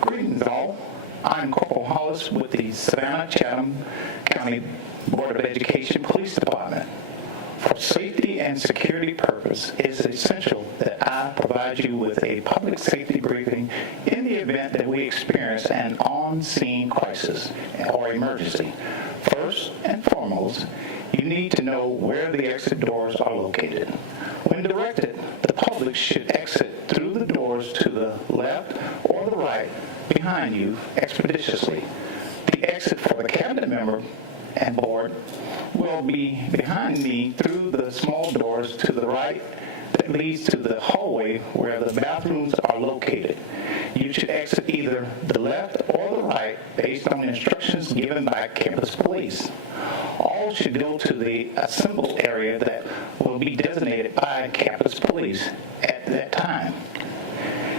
Greetings all. I'm Corporal Hollis with the Savannah-Chatham County Board of Education Police Department. For safety and security purpose, it is essential that I provide you with a public safety briefing in the event that we experience an on-scene crisis or emergency. First and foremost, you need to know where the exit doors are located. When directed, the public should exit through the doors to the left or the right behind you expeditiously. The exit for the cabinet member and board will be behind me through the small doors to the right that leads to the hallway where the bathrooms are located. You should exit either the left or the right based on instructions given by campus police. All should go to the assembled area that will be designated by campus police at that time.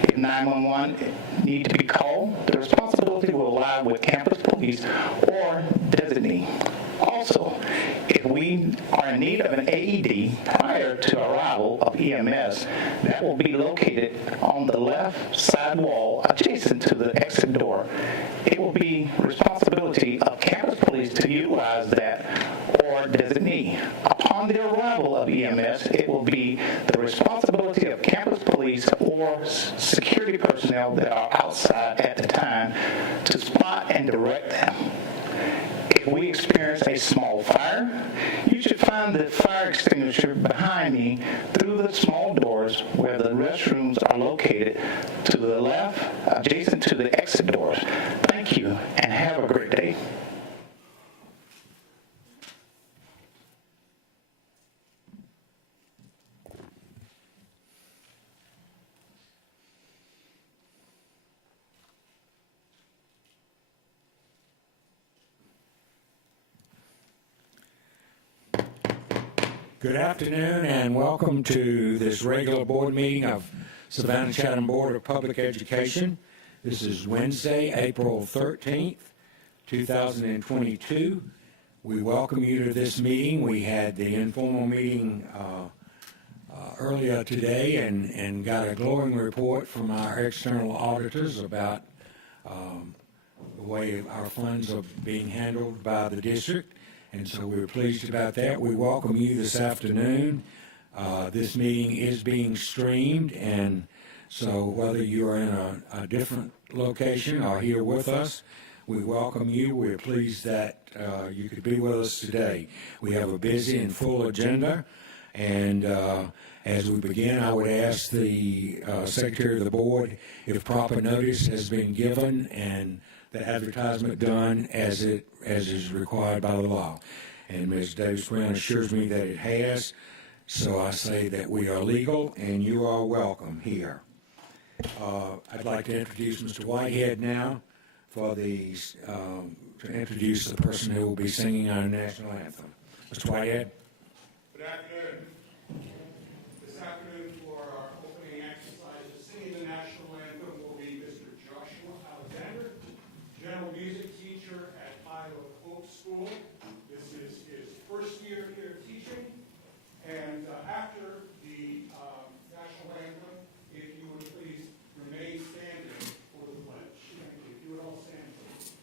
If 911 need to be called, the responsibility will lie with campus police or designee. Also, if we are in need of an AED prior to arrival of EMS, that will be located on the left side wall adjacent to the exit door. It will be responsibility of campus police to utilize that or designee. Upon the arrival of EMS, it will be the responsibility of campus police or security personnel that are outside at the time to spot and direct them. If we experience a small fire, you should find the fire extinguisher behind me through the small doors where the restrooms are located to the left, adjacent to the exit doors. Thank you, and have a great day. Good afternoon and welcome to this regular board meeting of Savannah-Chatham Board of Public Education. This is Wednesday, April 13th, 2022. We welcome you to this meeting. We had the informal meeting earlier today and got a glowing report from our external auditors about the way our funds are being handled by the district. And so we're pleased about that. We welcome you this afternoon. This meeting is being streamed, and so whether you are in a different location or here with us, we welcome you. We're pleased that you could be with us today. We have a busy and full agenda, and as we begin, I would ask the Secretary of the Board if proper notice has been given and the advertisement done as is required by the law. And Ms. Davis-Brown assures me that it has, so I say that we are legal and you are welcome here. I'd like to introduce Mr. Whitehead now for to introduce the person who will be singing our national anthem. Mr. Whitehead. Good afternoon. This afternoon for our opening exercise, singing the national anthem will be Mr. Joshua Alexander, general music teacher at Iowa Hope School. This is his first year here teaching. And after the national anthem, if you would please remain standing for the pledge. Thank you. If you would all stand, please.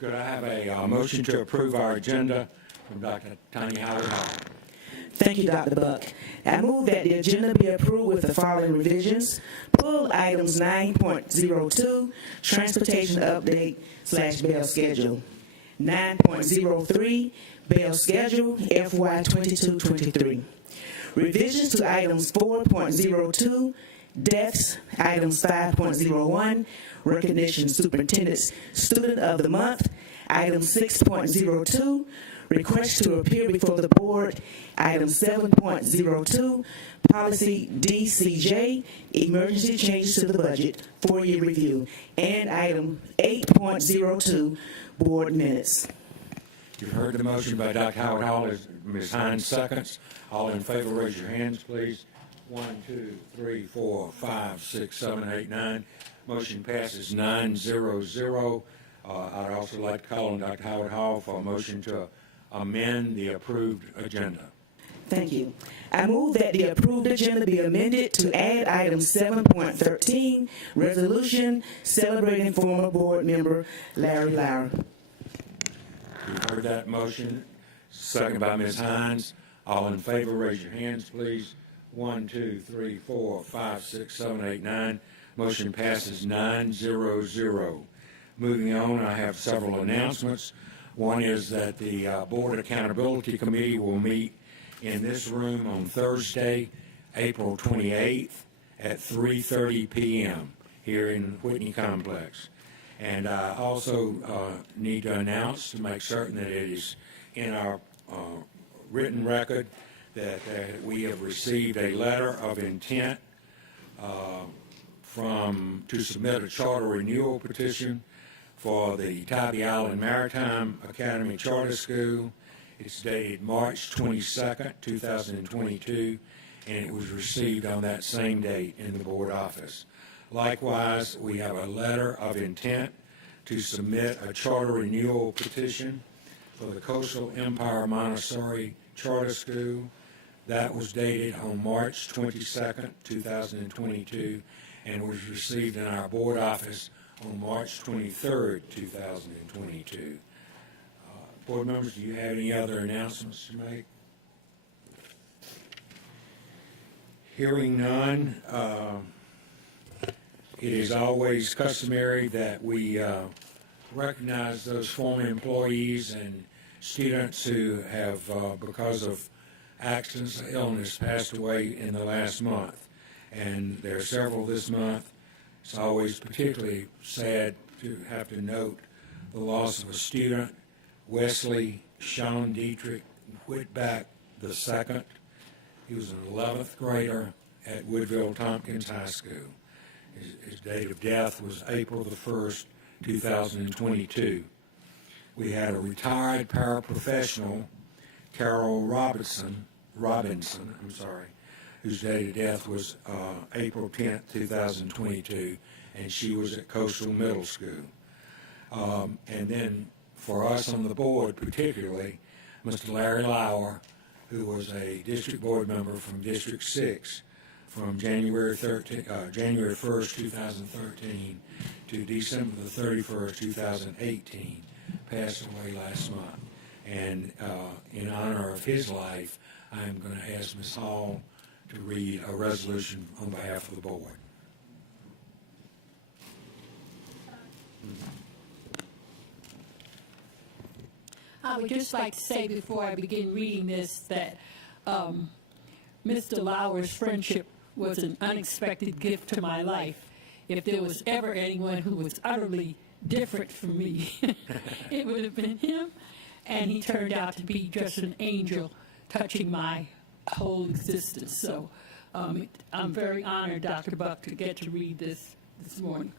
Could I have a motion to approve our agenda from Dr. Tanya Howard Hall? Thank you, Dr. Buck. I move that the agenda be approved with the following revisions. Pull items 9.02, transportation update / bail schedule. 9.03, bail schedule FY 22-23. Revisions to items 4.02, deaths, items 5.01, recognition superintendent's student of the month, item 6.02, request to appear before the board, item 7.02, policy DCJ, emergency changes to the budget, 4-year review, and item 8.02, board minutes. You've heard the motion by Dr. Howard Hall. Ms. Hines seconds. All in favor, raise your hands, please. 1, 2, 3, 4, 5, 6, 7, 8, 9. Motion passes 9-0-0. I'd also like to call on Dr. Howard Hall for a motion to amend the approved agenda. Thank you. I move that the approved agenda be amended to add item 7.13, resolution celebrating former board member Larry Lauer. You've heard that motion, seconded by Ms. Hines. All in favor, raise your hands, please. 1, 2, 3, 4, 5, 6, 7, 8, 9. Motion passes 9-0-0. Moving on, I have several announcements. One is that the Board Accountability Committee will meet in this room on Thursday, April 28th at 3:30 p.m. here in Whitney Complex. And I also need to announce to make certain that it is in our written record that we have received a letter of intent to submit a charter renewal petition for the Tybee Island Maritime Academy Charter School. It's dated March 22nd, 2022, and it was received on that same date in the board office. Likewise, we have a letter of intent to submit a charter renewal petition for the Coastal Empire Montessori Charter School. That was dated on March 22nd, 2022, and was received in our board office on March 23rd, 2022. Board members, do you have any other announcements to make? Hearing none, it is always customary that we recognize those former employees and students who have, because of accidents or illness, passed away in the last month. And there are several this month. It's always particularly sad to have to note the loss of a student, Wesley Sean Dietrich Whitback II. He was an 11th grader at Woodville Tompkins High School. His date of death was April the 1st, 2022. We had a retired paraprofessional, Carol Robinson, whose date of death was April 10th, 2022, and she was at Coastal Middle School. And then for us on the board, particularly, Mr. Larry Lauer, who was a district board member from District 6 from January 1st, 2013 to December the 31st, 2018, passed away last month. And in honor of his life, I'm going to ask Ms. Hall to read a resolution on behalf of the board. I would just like to say before I begin reading this that Mr. Lauer's friendship was an unexpected gift to my life. If there was ever anyone who was utterly different from me, it would have been him, and he turned out to be just an angel touching my whole existence. So I'm very honored, Dr. Buck, to get to read this morning.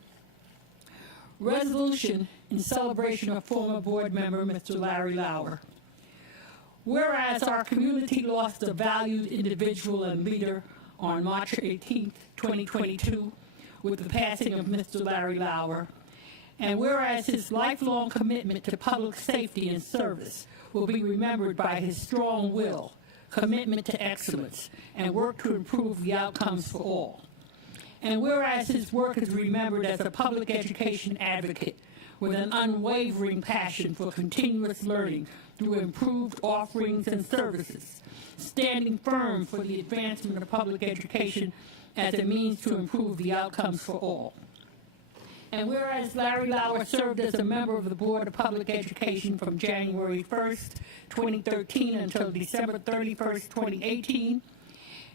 Resolution in celebration of former board member Mr. Larry Lauer. Whereas our community lost a valued individual and leader on March 18, 2022, with the passing of Mr. Larry Lauer, and whereas his lifelong commitment to public safety and service will be remembered by his strong will, commitment to excellence, and work to improve the outcomes for all. And whereas his work is remembered as a public education advocate with an unwavering passion for continuous learning through improved offerings and services, standing firm for the advancement of public education as a means to improve the outcomes for all. And whereas Larry Lauer served as a member of the Board of Public Education from January 1st, 2013 until December 31st, 2018,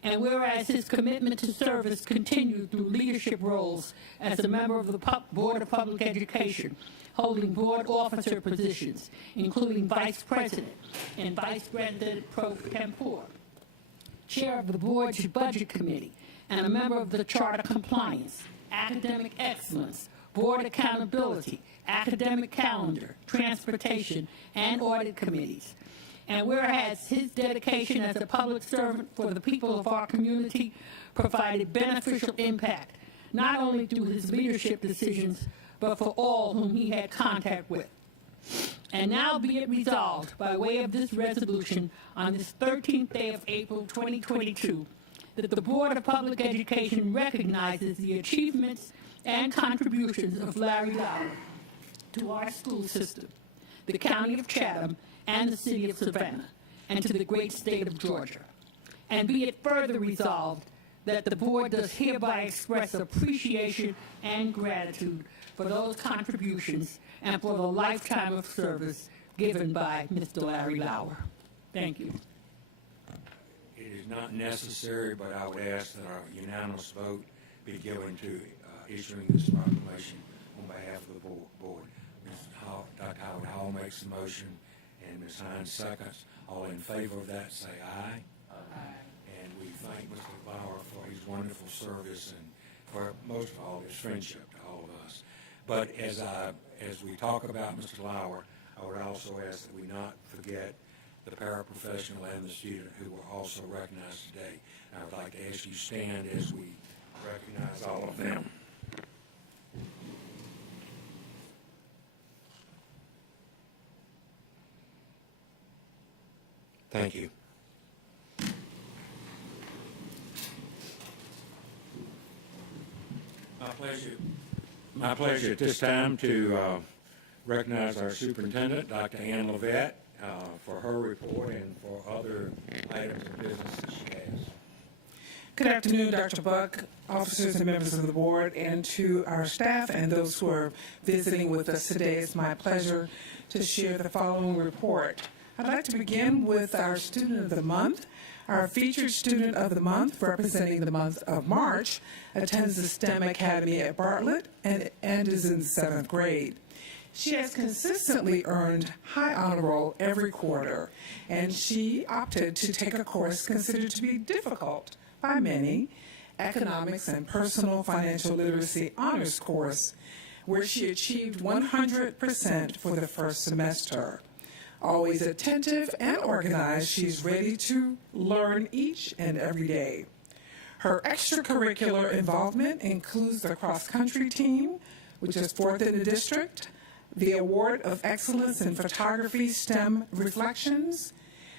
and whereas his commitment to service continued through leadership roles as a member of the Board of Public Education, holding board officer positions, including Vice President and Vice President pro tempore, Chair of the Board's Budget Committee, and a member of the Charter Compliance, Academic Excellence, Board Accountability, Academic Calendar, Transportation, and Audit Committees. And whereas his dedication as a public servant for the people of our community provided beneficial impact, not only through his leadership decisions, but for all whom he had contact with. And now be it resolved by way of this resolution on this 13th day of April 2022 that the Board of Public Education recognizes the achievements and contributions of Larry Lauer to our school system, the County of Chatham, and the City of Savannah, and to the great state of Georgia. And be it further resolved that the Board does hereby express appreciation and gratitude for those contributions and for the lifetime of service given by Mr. Larry Lauer. Thank you. It is not necessary, but I would ask that our unanimous vote be given to issuing this proclamation on behalf of the board. Dr. Howard Hall makes the motion, and Ms. Hines seconds. All in favor of that say aye. Aye. And we thank Mr. Lauer for his wonderful service and for most of all his friendship to all of us. But as we talk about Mr. Lauer, I would also ask that we not forget the paraprofessional and the student who were also recognized today. I would like to ask you to stand as we recognize all of them. Thank you. My pleasure at this time to recognize our superintendent, Dr. Ann Levette, for her report and for other items of business that she has. Good afternoon, Dr. Buck, officers and members of the board, and to our staff and those who are visiting with us today. It's my pleasure to share the following report. I'd like to begin with our Student of the Month. Our featured Student of the Month, representing the month of March, attends the STEM Academy at Bartlett and is in 7th grade. She has consistently earned high honor roll every quarter, and she opted to take a course considered to be difficult by many, Economics and Personal Financial Literacy Honors Course, where she achieved 100% for the first semester. Always attentive and organized, she's ready to learn each and every day. Her extracurricular involvement includes the cross-country team, which is 4th in the district, the Award of Excellence in Photography STEM Reflections,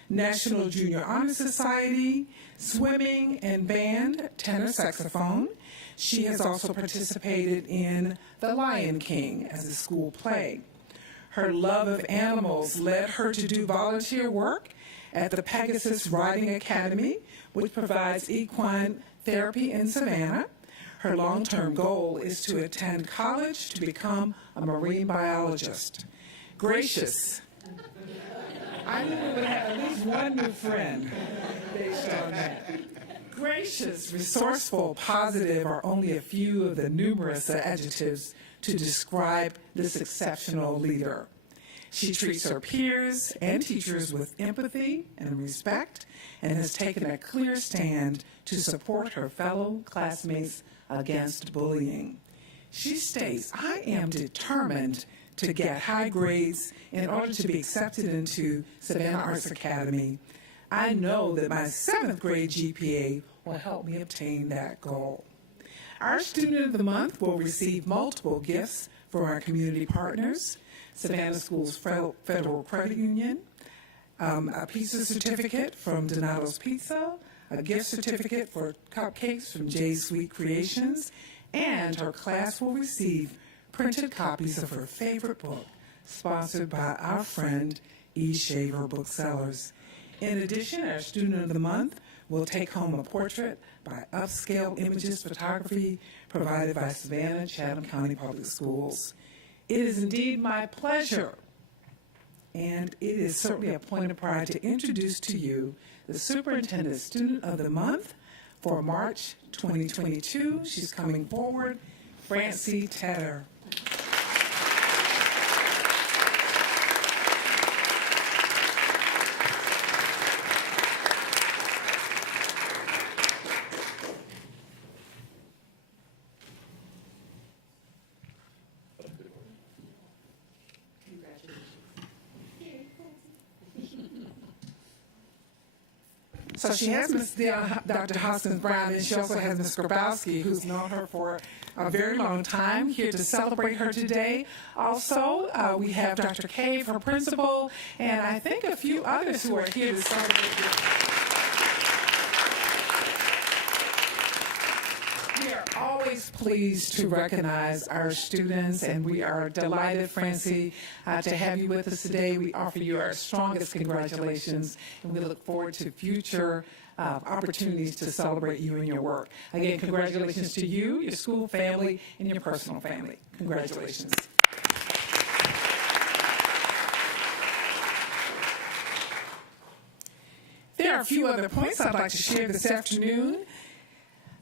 National Junior Honor Society, swimming and band, tenor saxophone. She has also participated in The Lion King as a school play. Her love of animals led her to do volunteer work at the Pegasus Riding Academy, which provides equine therapy in Savannah. Her long-term goal is to attend college to become a marine biologist. Gracious. I knew we would have at least one new friend based on that. Gracious, resourceful, positive are only a few of the numerous adjectives to describe this exceptional leader. She treats her peers and teachers with empathy and respect and has taken a clear stand to support her fellow classmates against bullying. She states, "I am determined to get high grades in order to be accepted into Savannah Arts Academy. I know that my 7th grade GPA will help me obtain that goal." Our Student of the Month will receive multiple gifts from our community partners, Savannah Schools Federal Credit Union, a pizza certificate from Donato's Pizza, a gift certificate for cupcakes from Jay's Sweet Creations, and her class will receive printed copies of her favorite book, sponsored by our friend E. Shaver Booksellers. In addition, our Student of the Month will take home a portrait by Upscale Images Photography provided by Savannah Chatham County Public Schools. It is indeed my pleasure, and it is certainly a point of pride to introduce to you the Superintendent Student of the Month for March 2022. She's coming forward, Francie Tedder. So she has Ms. Dr. Hoskins Brown, and she also has Ms. Grabowski, who's known her for a very long time, here to celebrate her today. Also, we have Dr. Cave, her principal, and I think a few others who are here to celebrate her. We are always pleased to recognize our students, and we are delighted, Francie, to have you with us today. We offer you our strongest congratulations, and we look forward to future opportunities to celebrate you and your work. Again, congratulations to you, your school family, and your personal family. Congratulations. There are a few other points I'd like to share this afternoon.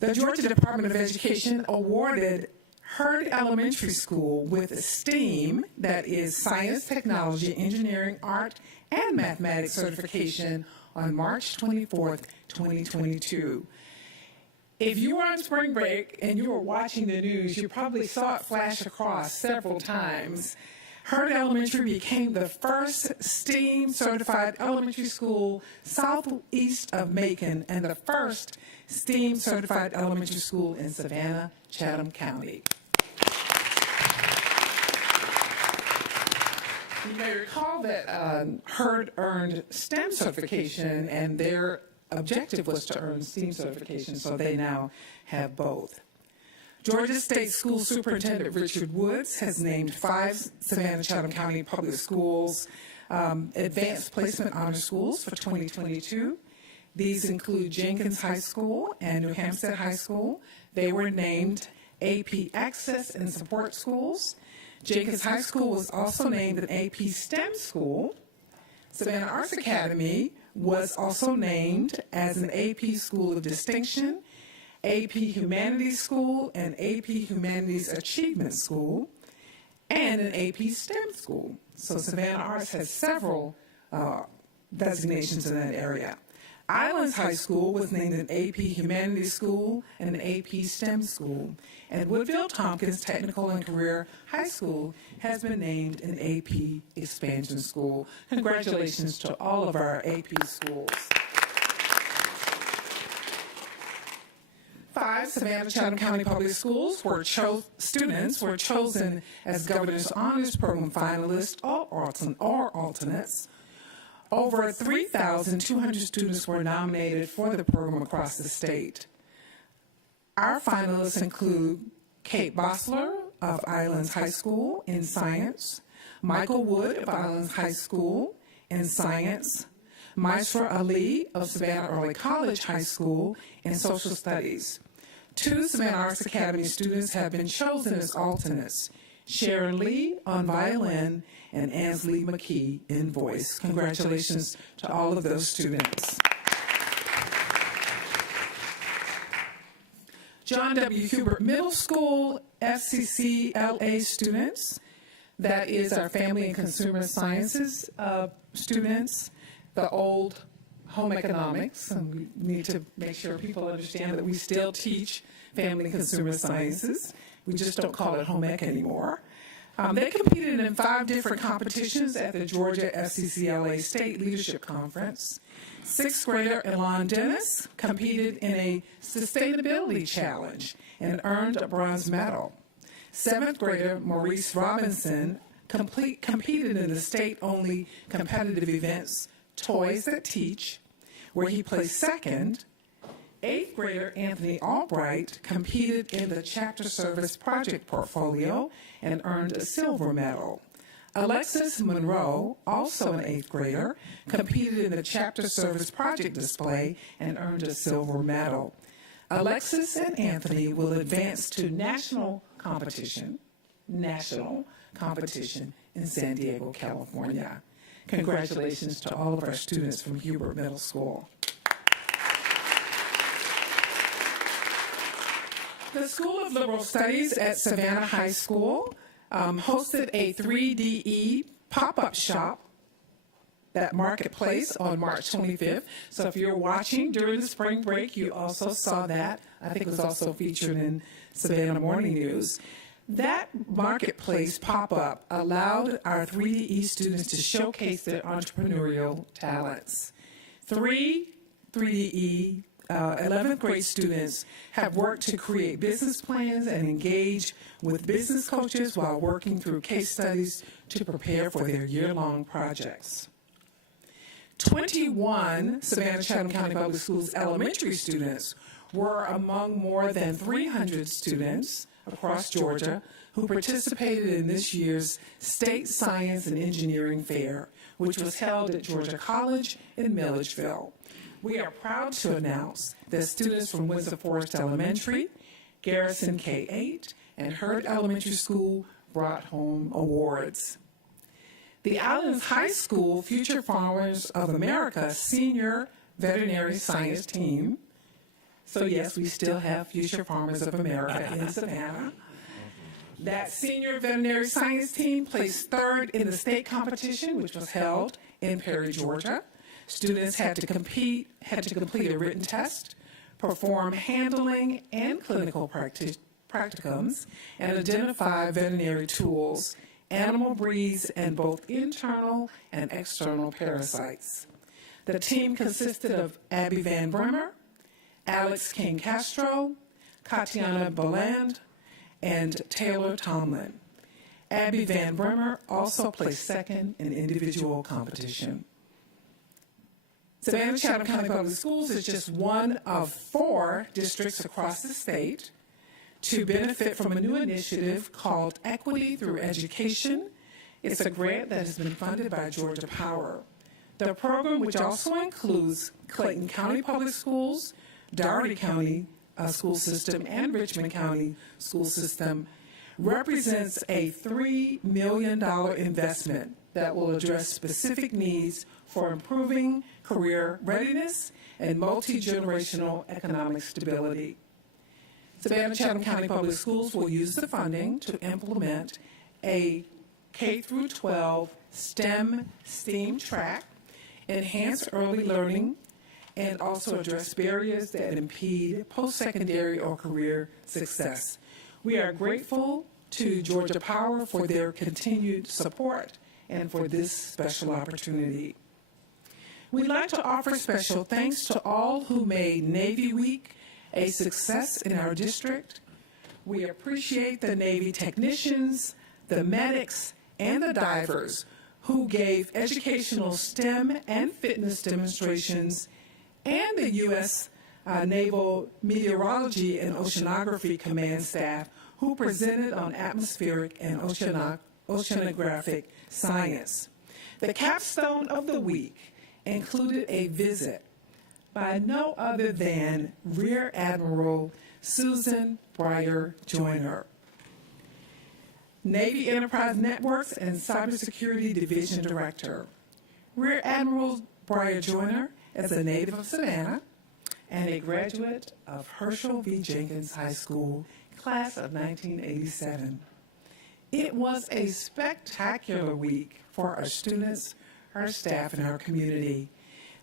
The Georgia Department of Education awarded Hurd Elementary School with STEAM, that is Science, Technology, Engineering, Art, and Mathematics certification on March 24th, 2022. If you were on spring break and you were watching the news, you probably saw it flash across several times. Hurd Elementary became the first STEAM certified elementary school southeast of Macon and the first STEAM certified elementary school in Savannah, Chatham County. You may recall that Hurd earned STEM certification, and their objective was to earn STEAM certification, so they now have both. Georgia State School Superintendent Richard Woods has named 5 Savannah Chatham County Public Schools Advanced Placement Honor Schools for 2022. These include Jenkins High School and New Hampstead High School. They were named AP Access and Support Schools. Jenkins High School was also named an AP STEM school. Savannah Arts Academy was also named as an AP School of Distinction, AP Humanities School, and AP Humanities Achievement School, and an AP STEM school. So Savannah Arts has several designations in that area. Islands High School was named an AP Humanities School and an AP STEM school. And Woodville Tompkins Technical and Career High School has been named an AP Expansion School. Congratulations to all of our AP schools. 5 Savannah Chatham County Public Schools students were chosen as Governor's Honors Program finalists or alternates. Over 3,200 students were nominated for the program across the state. Our finalists include Kate Bossler of Islands High School in Science, Michael Wood of Islands High School in Science, Maisra Ali of Savannah Early College High School in Social Studies. 2 Savannah Arts Academy students have been chosen as alternates, Sharon Lee on violin and Ansley McKee in voice. Congratulations to all of those students. John W. Hubert Middle School FCC LA students, that is our Family and Consumer Sciences students, the old home economics, and we need to make sure people understand that we still teach Family and Consumer Sciences. We just don't call it home ec anymore. They competed in 5 different competitions at the Georgia FCCLA State Leadership Conference. 6th grader Elon Dennis competed in a sustainability challenge and earned a bronze medal. 7th grader Maurice Robinson competed in the state-only competitive events Toys That Teach, where he placed second. 8th grader Anthony Albright competed in the Chapter Service Project portfolio and earned a silver medal. Alexis Monroe, also an 8th grader, competed in the Chapter Service Project display and earned a silver medal. Alexis and Anthony will advance to national competition in San Diego, California. Congratulations to all of our students from Hubert Middle School. The School of Liberal Studies at Savannah High School hosted a 3DE pop-up shop at Marketplace on March 25th. So if you're watching during the spring break, you also saw that. I think it was also featured in Savannah Morning News. That Marketplace pop-up allowed our 3DE students to showcase their entrepreneurial talents. 3DE 11th grade students have worked to create business plans and engage with business coaches while working through case studies to prepare for their year-long projects. 21 Savannah Chatham County Public Schools elementary students were among more than 300 students across Georgia who participated in this year's State Science and Engineering Fair, which was held at Georgia College in Milledgeville. We are proud to announce that students from Windsor Forest Elementary, Garrison K-8, and Hurd Elementary School brought home awards. The Islands High School Future Farmers of America Senior Veterinary Science Team, so yes, we still have Future Farmers of America in Savannah. That Senior Veterinary Science Team placed third in the state competition, which was held in Perry, Georgia. Students had to complete a written test, perform handling and clinical practicums, and identify veterinary tools, animal breeds, and both internal and external parasites. The team consisted of Abby Van Bremer, Alex King Castro, Katiana Boland, and Taylor Tomlin. Abby Van Bremer also placed second in individual competition. Savannah Chatham County Public Schools is just one of 4 districts across the state to benefit from a new initiative called Equity Through Education. It's a grant that has been funded by Georgia Power. The program, which also includes Clayton County Public Schools, Dougherty County School System, and Richmond County School System, represents a $3 million investment that will address specific needs for improving career readiness and multi-generational economic stability. Savannah Chatham County Public Schools will use the funding to implement a K-12 STEM track, enhance early learning, and also address barriers that impede post-secondary or career success. We are grateful to Georgia Power for their continued support and for this special opportunity. We'd like to offer special thanks to all who made Navy Week a success in our district. We appreciate the Navy technicians, the medics, and the divers who gave educational STEM and fitness demonstrations, and the U.S. Naval Meteorology and Oceanography Command staff who presented on atmospheric and oceanographic science. The capstone of the week included a visit by no other than Rear Admiral Susan Breyer Joyner, Navy Enterprise Networks and Cybersecurity Division Director. Rear Admiral Breyer Joyner is a native of Savannah and a graduate of Herschel V. Jenkins High School, class of 1987. It was a spectacular week for our students, our staff, and our community.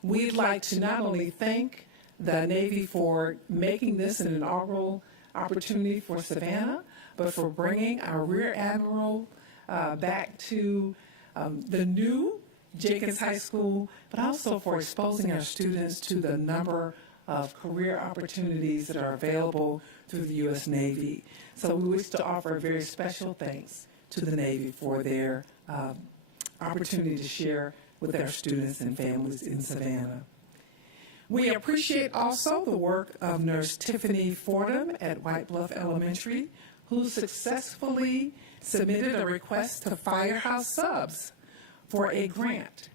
We'd like to not only thank the Navy for making this an inaugural opportunity for Savannah, but for bringing our Rear Admiral back to the new Jenkins High School, but also for exposing our students to the number of career opportunities that are available through the U.S. Navy. So we wish to offer a very special thanks to the Navy for their opportunity to share with our students and families in Savannah. We appreciate also the work of Nurse Tiffany Fordham at White Bluff Elementary, who successfully submitted a request to Firehouse Subs for a grant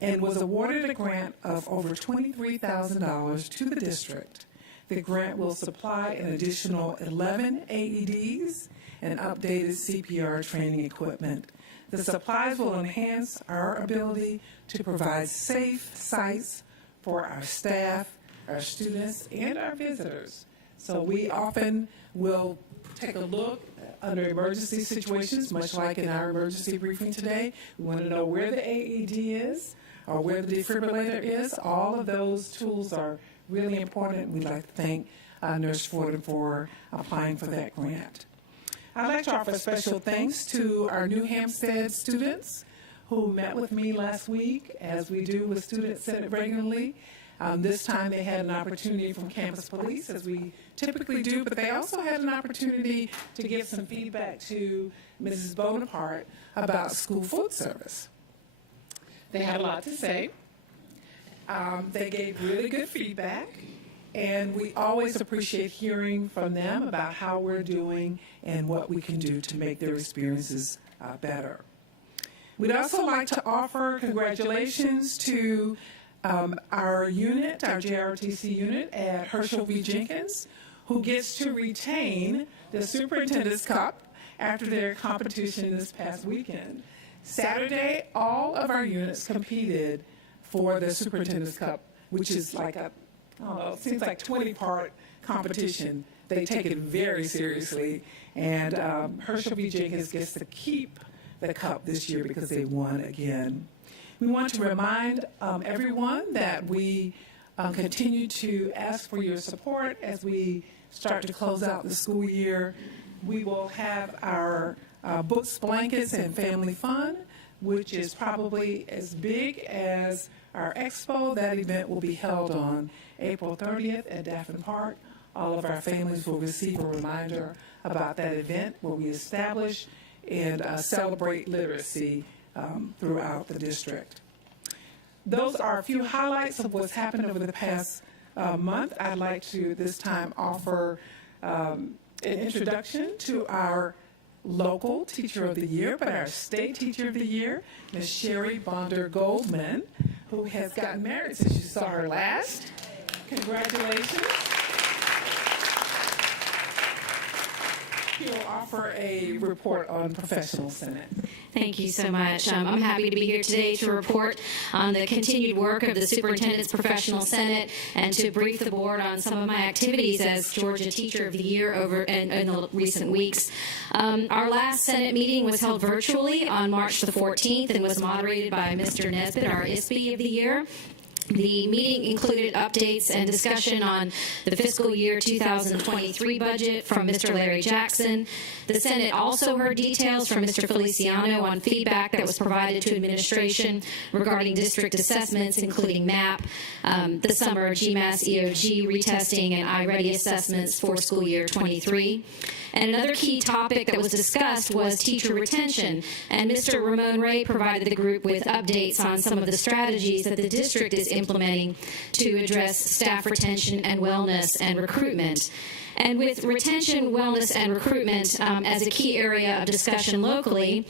and was awarded a grant of over $23,000 to the district. The grant will supply an additional 11 AEDs and updated CPR training equipment. The supplies will enhance our ability to provide safe sites for our staff, our students, and our visitors. So we often will take a look under emergency situations, much like in our emergency briefing today. We want to know where the AED is or where the defibrillator is. All of those tools are really important. We'd like to thank Nurse Fordham for applying for that grant. I'd like to offer special thanks to our New Hampstead students who met with me last week, as we do with Student Senate regularly. This time they had an opportunity from Campus Police, as we typically do, but they also had an opportunity to give some feedback to Mrs. Bonaparte about school food service. They had a lot to say. They gave really good feedback, and we always appreciate hearing from them about how we're doing and what we can do to make their experiences better. We'd also like to offer congratulations to our unit, our JRTC unit at Herschel V. Jenkins, who gets to retain the Superintendent's Cup after their competition this past weekend. Saturday, all of our units competed for the Superintendent's Cup, which is like a, I don't know, it seems like 20-part competition. They take it very seriously, and Herschel V. Jenkins gets to keep the cup this year because they won again. We want to remind everyone that we continue to ask for your support as we start to close out the school year. We will have our Books, Blankets, and Family Fun, which is probably as big as our expo. That event will be held on April 30th at Daffin Park. All of our families will receive a reminder about that event where we establish and celebrate literacy throughout the district. Those are a few highlights of what's happened over the past month. I'd like to this time offer an introduction to our local Teacher of the Year, but our state Teacher of the Year, Ms. Sherry Bonder Goldman, who has gotten married since you saw her last. Congratulations. She'll offer a report on Professional Senate. Thank you so much. I'm happy to be here today to report on the continued work of the Superintendent's Professional Senate and to brief the board on some of my activities as Georgia Teacher of the Year over in the recent weeks. Our last Senate meeting was held virtually on March the 14th and was moderated by Mr. Nesbitt, our ISB of the Year. The meeting included updates and discussion on the fiscal year 2023 budget from Mr. Larry Jackson. The Senate also heard details from Mr. Feliciano on feedback that was provided to administration regarding district assessments, including MAP, the summer GMAS EOG retesting, and iReady assessments for school year 23. And another key topic that was discussed was teacher retention, and Mr. Ramon Ray provided the group with updates on some of the strategies that the district is implementing to address staff retention and wellness and recruitment. And with retention, wellness, and recruitment as a key area of discussion locally,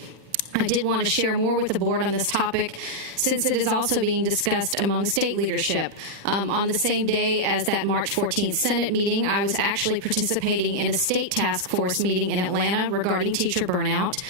I did want to share more with the board on this topic since it is also being discussed among state leadership. On the same day as that March 14th Senate meeting, I was actually participating in a state task force meeting in Atlanta regarding teacher burnout.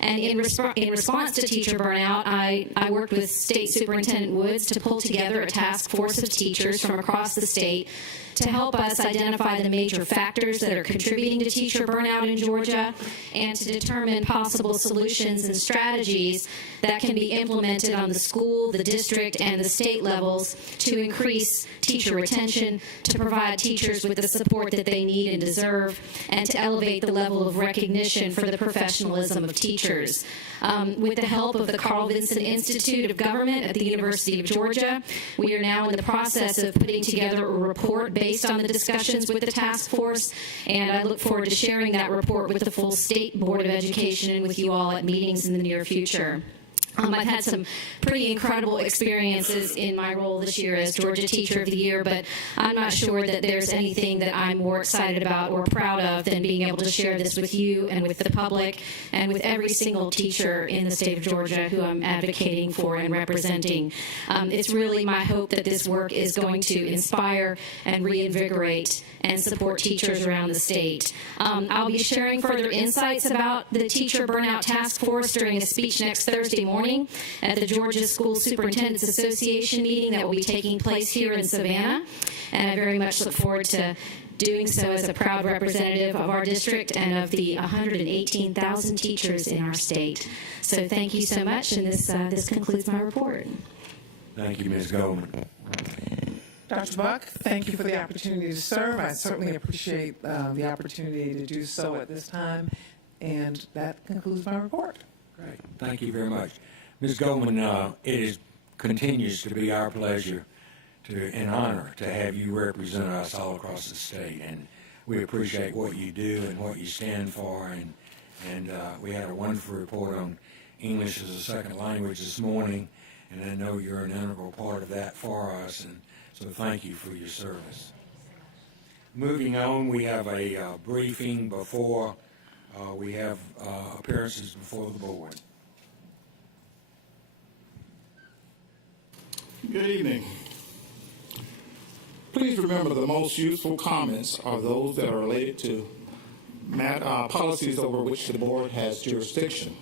And in response to teacher burnout, I worked with State Superintendent Woods to pull together a task force of teachers from across the state to help us identify the major factors that are contributing to teacher burnout in Georgia and to determine possible solutions and strategies that can be implemented on the school, the district, and the state levels to increase teacher retention, to provide teachers with the support that they need and deserve, and to elevate the level of recognition for the professionalism of teachers. With the help of the Carl Vinson Institute of Government at the University of Georgia, we are now in the process of putting together a report based on the discussions with the task force, and I look forward to sharing that report with the full State Board of Education and with you all at meetings in the near future. I've had some pretty incredible experiences in my role this year as Georgia Teacher of the Year, but I'm not sure that there's anything that I'm more excited about or proud of than being able to share this with you and with the public and with every single teacher in the state of Georgia who I'm advocating for and representing. It's really my hope that this work is going to inspire and reinvigorate and support teachers around the state. I'll be sharing further insights about the Teacher Burnout Task Force during a speech next Thursday morning at the Georgia School Superintendents Association meeting that will be taking place here in Savannah. And I very much look forward to doing so as a proud representative of our district and of the 118,000 teachers in our state. So thank you so much, and this concludes my report. Thank you, Ms. Goldman. Dr. Buck, thank you for the opportunity to serve. I certainly appreciate the opportunity to do so at this time, and that concludes my report. Great. Thank you very much. Ms. Goldman, continues to be our pleasure and honor to have you represent us all across the state, and we appreciate what you do and what you stand for, and we had a wonderful report on English as a second language this morning, and I know you're an integral part of that for us, and so thank you for your service. Moving on, we have a briefing before we have appearances before the board. Good evening. Please remember the most useful comments are those that are related to policies over which the board has jurisdiction.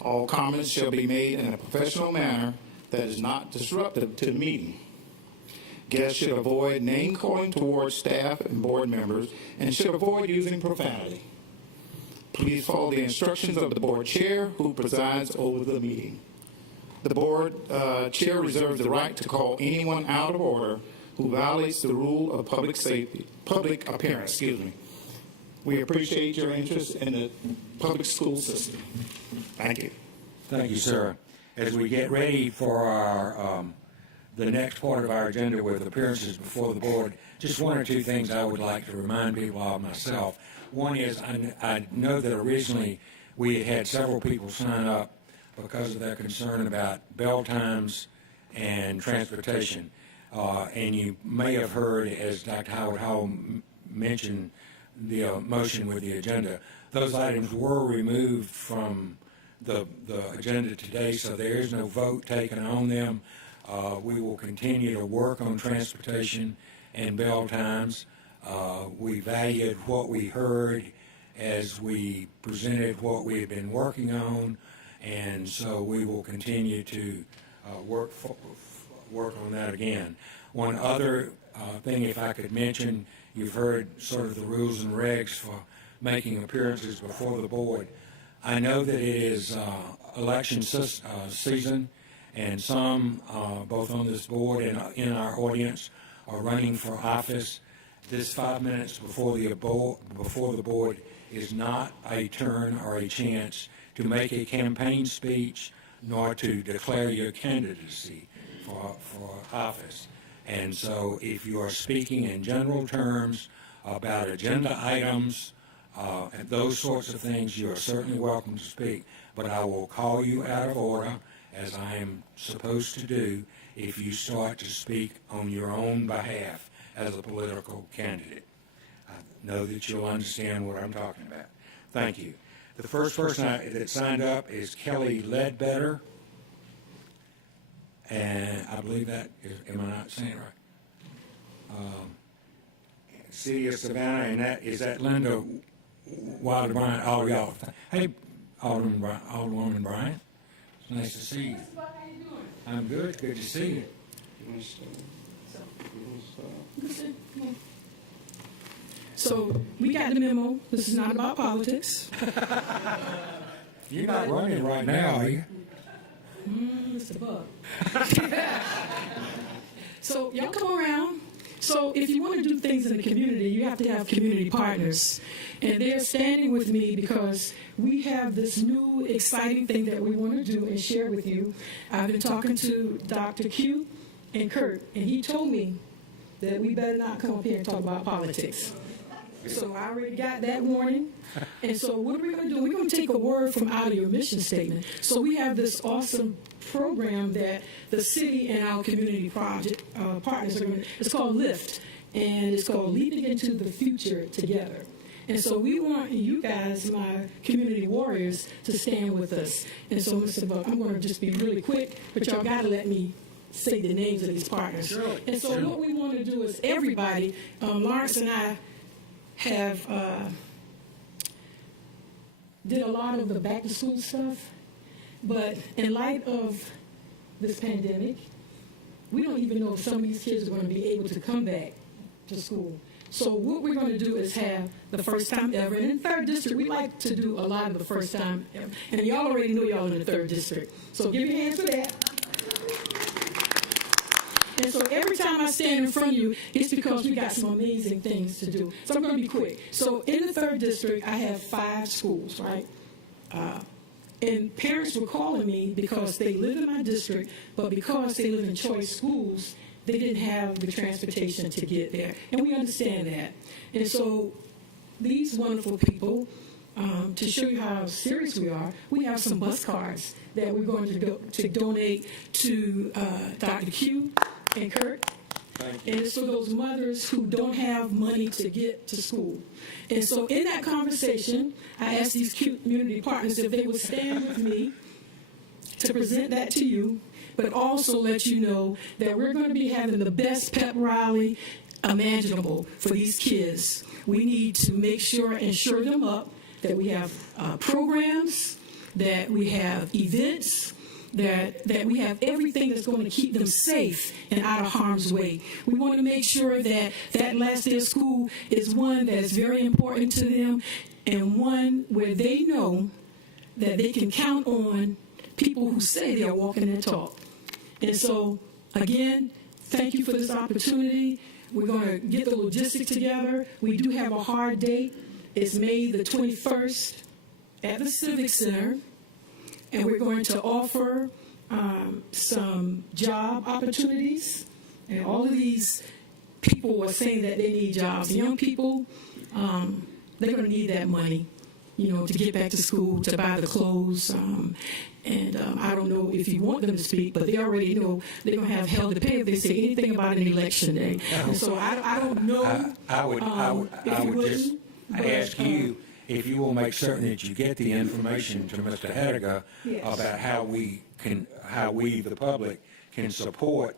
All comments shall be made in a professional manner that is not disruptive to the meeting. Guests should avoid name-calling towards staff and board members and should avoid using profanity. Please follow the instructions of the board chair who presides over the meeting. The board chair reserves the right to call anyone out of order who violates the rule of public appearance. We appreciate your interest in the public school system. Thank you. Thank you, sir. As we get ready for our the next part of our agenda with appearances before the board, just one or two things I would like to remind people of myself. One is I know that originally we had several people sign up because of their concern about bell times and transportation. And you may have heard, as Dr. Howard Hall mentioned, the motion with the agenda. Those items were removed from the agenda today, so there is no vote taken on them. We will continue to work on transportation and bell times. We valued what we heard as we presented what we have been working on, and so we will continue to work on that again. One other thing, if I could mention, you've heard sort of the rules and regs for making appearances before the board. I know that it is election season, and some, both on this board and in our audience, are running for office. This 5 minutes before the board is not a turn or a chance to make a campaign speech nor to declare your candidacy for office. And so if you are speaking in general terms about agenda items and those sorts of things, you are certainly welcome to speak. But I will call you out of order, as I am supposed to do, if you start to speak on your own behalf as a political candidate. I know that you'll understand what I'm talking about. Thank you. The first person that signed up is Kelly Ledbetter. And I believe that am I not saying it right? City of Savannah, and is that Linda Wilder Bryant? Oh, y'all. Hey, Alderwoman Bryant. It's nice to see you. How you doing? I'm good. Good to see you. So we got the memo. This is not about politics. You're not running right now, are you? Mr. Buck. So y'all come around. So if you want to do things in the community, you have to have community partners. And they're standing with me because we have this new exciting thing that we want to do and share with you. I've been talking to Dr. Q and Kurt, and he told me that we better not come up here and talk about politics. So I already got that warning. And so what are we going to do? We're going to take a word from out of your mission statement. So we have this awesome program that the city and our community project partners are going to, it's called LIFT, and it's called Leaping into the Future Together. And so we want you guys, my community warriors, to stand with us. And so, Mr. Buck, I'm going to just be really quick, but y'all got to let me say the names of these partners. Sure. And so what we want to do is everybody, Lawrence and I have did a lot of the back to school stuff, but in light of this pandemic, we don't even know if some of these kids are going to be able to come back to school. So what we're going to do is have the first time ever. And in 3rd District, we like to do a lot of the first time ever. And y'all already know y'all in the 3rd District. So give your hands for that. And so every time I stand in front of you, it's because we got some amazing things to do. So I'm going to be quick. So in the 3rd District, I have 5 schools, right? And parents were calling me because they live in my district, but because they live in choice schools, they didn't have the transportation to get there. And we understand that. And so these wonderful people, to show you how serious we are, we have some bus cards that we're going to donate to Dr. Q and Kurt. And it's for those mothers who don't have money to get to school. And so in that conversation, I asked these community partners if they would stand with me to present that to you, but also let you know that we're going to be having the best pep rally imaginable for these kids. We need to make sure and shore them up, that we have programs, that we have events, that we have everything that's going to keep them safe and out of harm's way. We want to make sure that that last day of school is one that is very important to them, and one where they know that they can count on people who say they are walking their talk. And so, again, thank you for this opportunity. We're going to get the logistics together. We do have a hard date. It's May the 21st at the Civic Center. And we're going to offer some job opportunities. And all of these people are saying that they need jobs. Young people, they're going to need that money, to get back to school, to buy the clothes. I don't know if you want them to speak, but they already know they're going to have hell to pay if they say anything about an election day. And so I don't know. I would just ask you if you will make certain that you get the information to Mr. Hediger about how we, the public, can support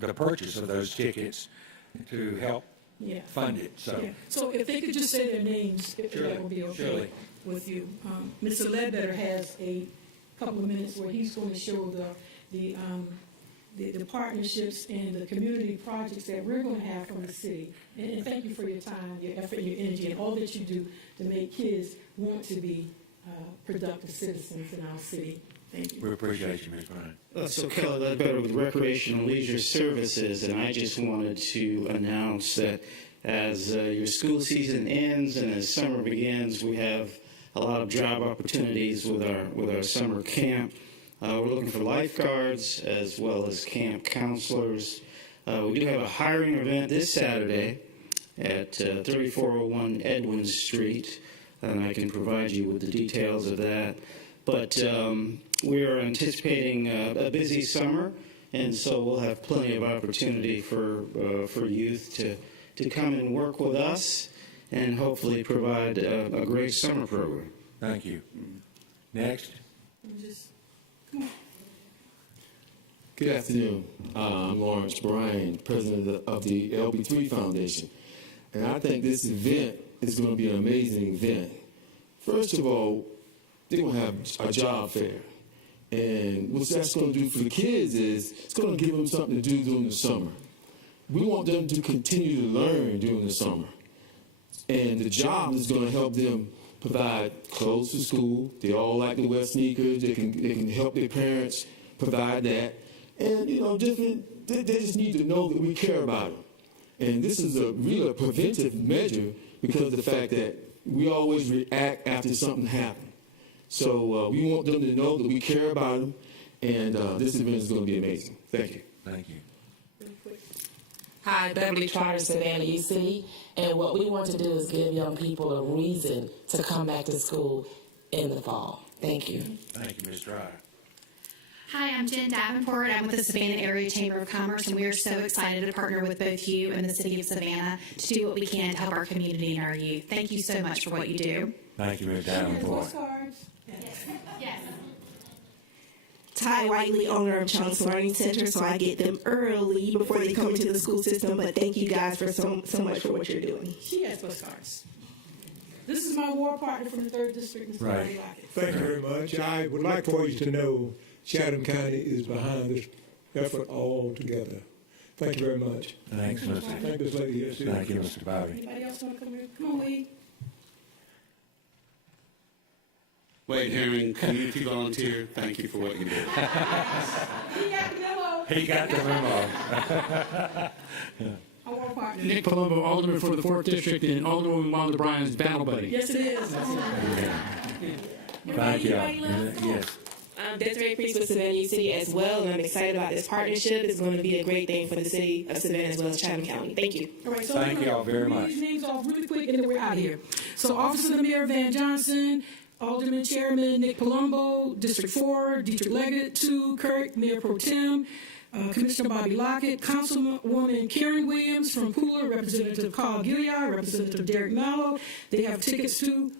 the purchase of those tickets to help fund it. So if they could just say their names, if that would be okay with you. Mr. Ledbetter has a couple of minutes where he's going to show the partnerships and the community projects that we're going to have from the city. And thank you for your time, your effort, your energy, and all that you do to make kids want to be productive citizens in our city. Thank you. We appreciate you, Ms. Bryant. So Kelly Ledbetter with Recreational Leisure Services, and I just wanted to announce that as your school season ends and as summer begins, we have a lot of job opportunities with our summer camp. We're looking for lifeguards as well as camp counselors. We do have a hiring event this Saturday at 3401 Edwin Street, and I can provide you with the details of that. But we are anticipating a busy summer, and so we'll have plenty of opportunity for youth to come and work with us and hopefully provide a great summer program. Thank you. Next. Good afternoon. I'm Lawrence Bryan, president of the LB3 Foundation. And I think this event is going to be an amazing event. First of all, they're going to have a job fair. And what that's going to do for the kids is it's going to give them something to do during the summer. We want them to continue to learn during the summer. And the job is going to help them provide clothes to school. They all like to wear sneakers. They can help their parents provide that. And, they just need to know that we care about them. And this is a real preventive measure because of the fact that we always react after something happens. So we want them to know that we care about them, and this event is going to be amazing. Thank you. Thank you. Hi, Beverly Trotter, Savannah East City. And what we want to do is give young people a reason to come back to school in the fall. Thank you. Thank you, Ms. Trotter. Hi, I'm Jen Davenport. I'm with the Savannah Area Chamber of Commerce, and we are so excited to partner with both you and the City of Savannah to do what we can to help our community and our youth. Thank you so much for what you do. Thank you, Ms. Davenport. Yes. Ty Whiteley, owner of Chunks Learning Center, so I get them early before they come into the school system. But thank you guys for so much for what you're doing. She has postcards. This is my war partner from the 3rd District, Mr. Right. Thank you very much. I would like for you to know Chatham County is behind this effort altogether. Thank you very much. Thanks, Mr. Thank this lady here. too. Thank you, Mr. Bobby. Anybody else want to come here? Come on, Wade. Wade Herring, community volunteer, thank you for what you do. He got the memo. He got the memo. Our war partner. Nick Palumbo, Alderman for the 4th District, and Alderman Wanda Bryan's battle buddy. Yes, it is. Thank you. Anybody else? Yes. I'm Desiree Priest with Savannah East City as well, and I'm excited about this partnership. It's going to be a great thing for the city of Savannah as well as Chatham County. Thank you. All right, so Thank we're you all very gonna much. read these names off really quick, and then we're out of here. So, Officer of the Mayor Van Johnson, Alderman Chairman Nick Palumbo, District 4, Dietrich Leggett, 2, Kirk, Mayor Pro Tem, Commissioner Bobby Lockett, Councilwoman Karen Williams from Pooler, Representative Carl Gilliard, Representative Derek Mallow. They have tickets to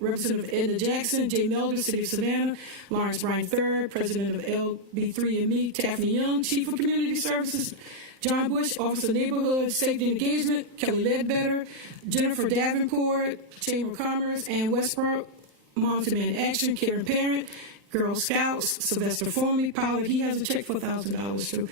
Representative Edna Jackson, Jay Melder, City of Savannah, Lawrence Bryan III, President of LB3ME, Taffy Young, Chief of Community Services, John Bush, Officer of Neighborhood Safety and Engagement, Kelly Ledbetter, Jennifer Davenport, Chamber of Commerce, and Westbrook, Mom to Man Action, Karen Parent, Girl Scouts, Sylvester Formey, Pilot, he has a check for $1,000 too.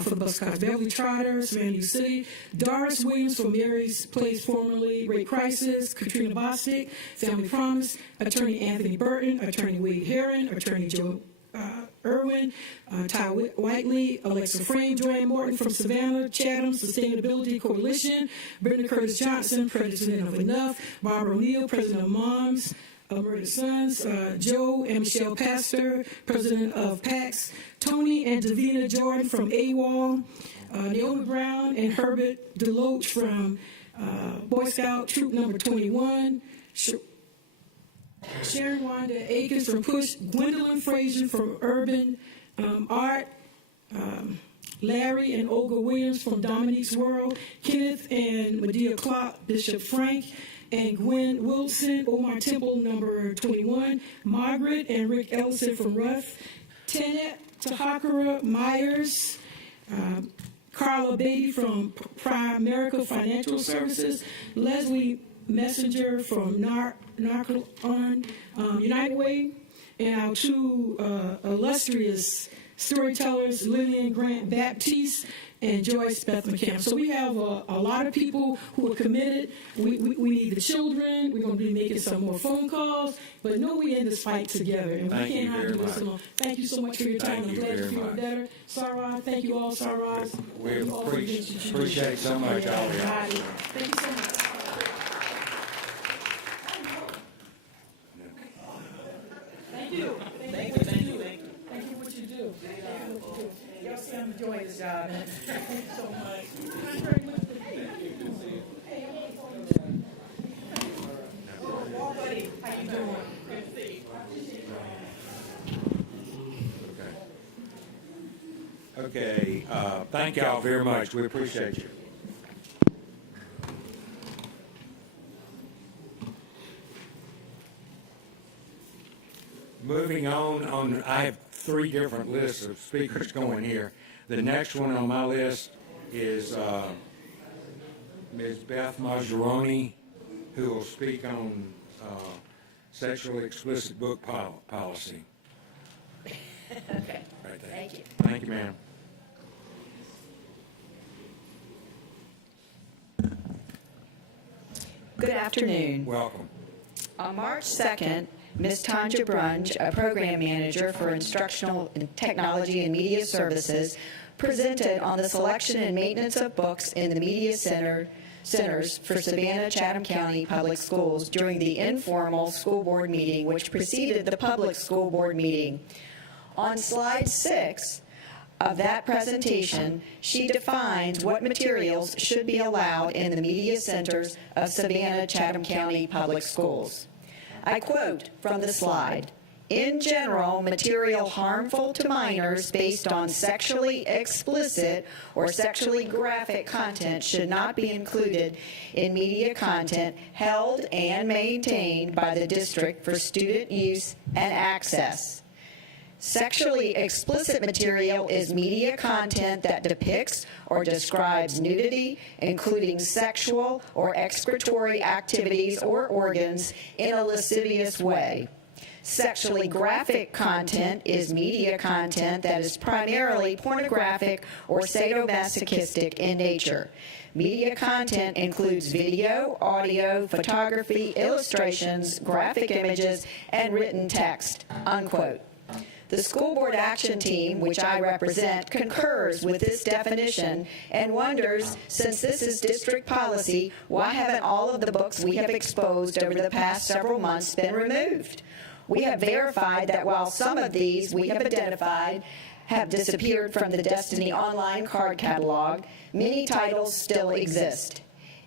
For the bus cars, Beverly Trotter, Savannah East City, Doris Williams from Mary's Place, formerly Rape Crisis, Katrina Bostic, Family Promise, Attorney Anthony Burton, Attorney Wade Herron, Attorney Joe Irwin, Ty Whiteley, Alexa Frame, Joanne Morton from Savannah, Chatham Sustainability Coalition, Brenda Curtis Johnson, President of Enough, Barbara O'Neill, President of Moms, Murdered Sons, Joe and Michelle Pastor, President of PAX, Tony and Davina Jordan from AWOL, Naomi Brown and Herbert Deloach from Boy Scout Troop Number 21, Sharon Wanda Akins from PUSH, Gwendolyn Frazier from Urban Art, Larry and Olga Williams from Dominique's World, Kenneth and Medea Clark, Bishop Frank, and Gwen Wilson, Omar Temple, number 21, Margaret and Rick Ellison from Ruff, Tenet Tahakura Myers, Carla Beatty from Primerica Financial Services, Leslie Messenger from Narconon United Way, and our 2 illustrious storytellers, Lillian Grant Baptiste and Joyce Beth McCann. So we have a lot of people who are committed. We need the children. We're going to be making some more phone calls, but know we in this fight together, and we cannot do this alone. Thank you so much for your time. I'm glad you're feeling better. Sarah, thank you all, Sarah. We appreciate so much all of y'all. Thank you so much. Thank you. Thank you. Thank you. Thank you for what you do. Thank you for what you do. Y'all see I'm enjoying this job, man. Thank you so much. Wall buddy, how you doing? Good to see you. Okay, thank y'all very much. We appreciate you. Moving on, I have 3 different lists of speakers going here. The next one on my list is Ms. Beth Mazzaroni, who will speak on sexually explicit book policy. Okay. Right there. Thank you. Thank you, ma'am. Good afternoon. Welcome. On March 2nd, Ms. Tanja Brunge, a program manager for Instructional Technology and Media Services, presented on the selection and maintenance of books in the media centers for Savannah Chatham County Public Schools during the informal school board meeting which preceded the public school board meeting. On slide 6, of that presentation, she defines what materials should be allowed in the media centers of Savannah Chatham County Public Schools. I quote from the slide, "In general, material harmful to minors based on sexually explicit or sexually graphic content should not be included in media content held and maintained by the district for student use and access. Sexually explicit material is media content that depicts or describes nudity, including sexual or excretory activities or organs, in a lascivious way. Sexually graphic content is media content that is primarily pornographic or sadomasochistic in nature. Media content includes video, audio, photography, illustrations, graphic images, and written text," unquote. The School Board Action Team, which I represent, concurs with this definition and wonders, since this is district policy, why haven't all of the books we have exposed over the past several months been removed? We have verified that while some of these we have identified have disappeared from the Destiny online card catalog, many titles still exist.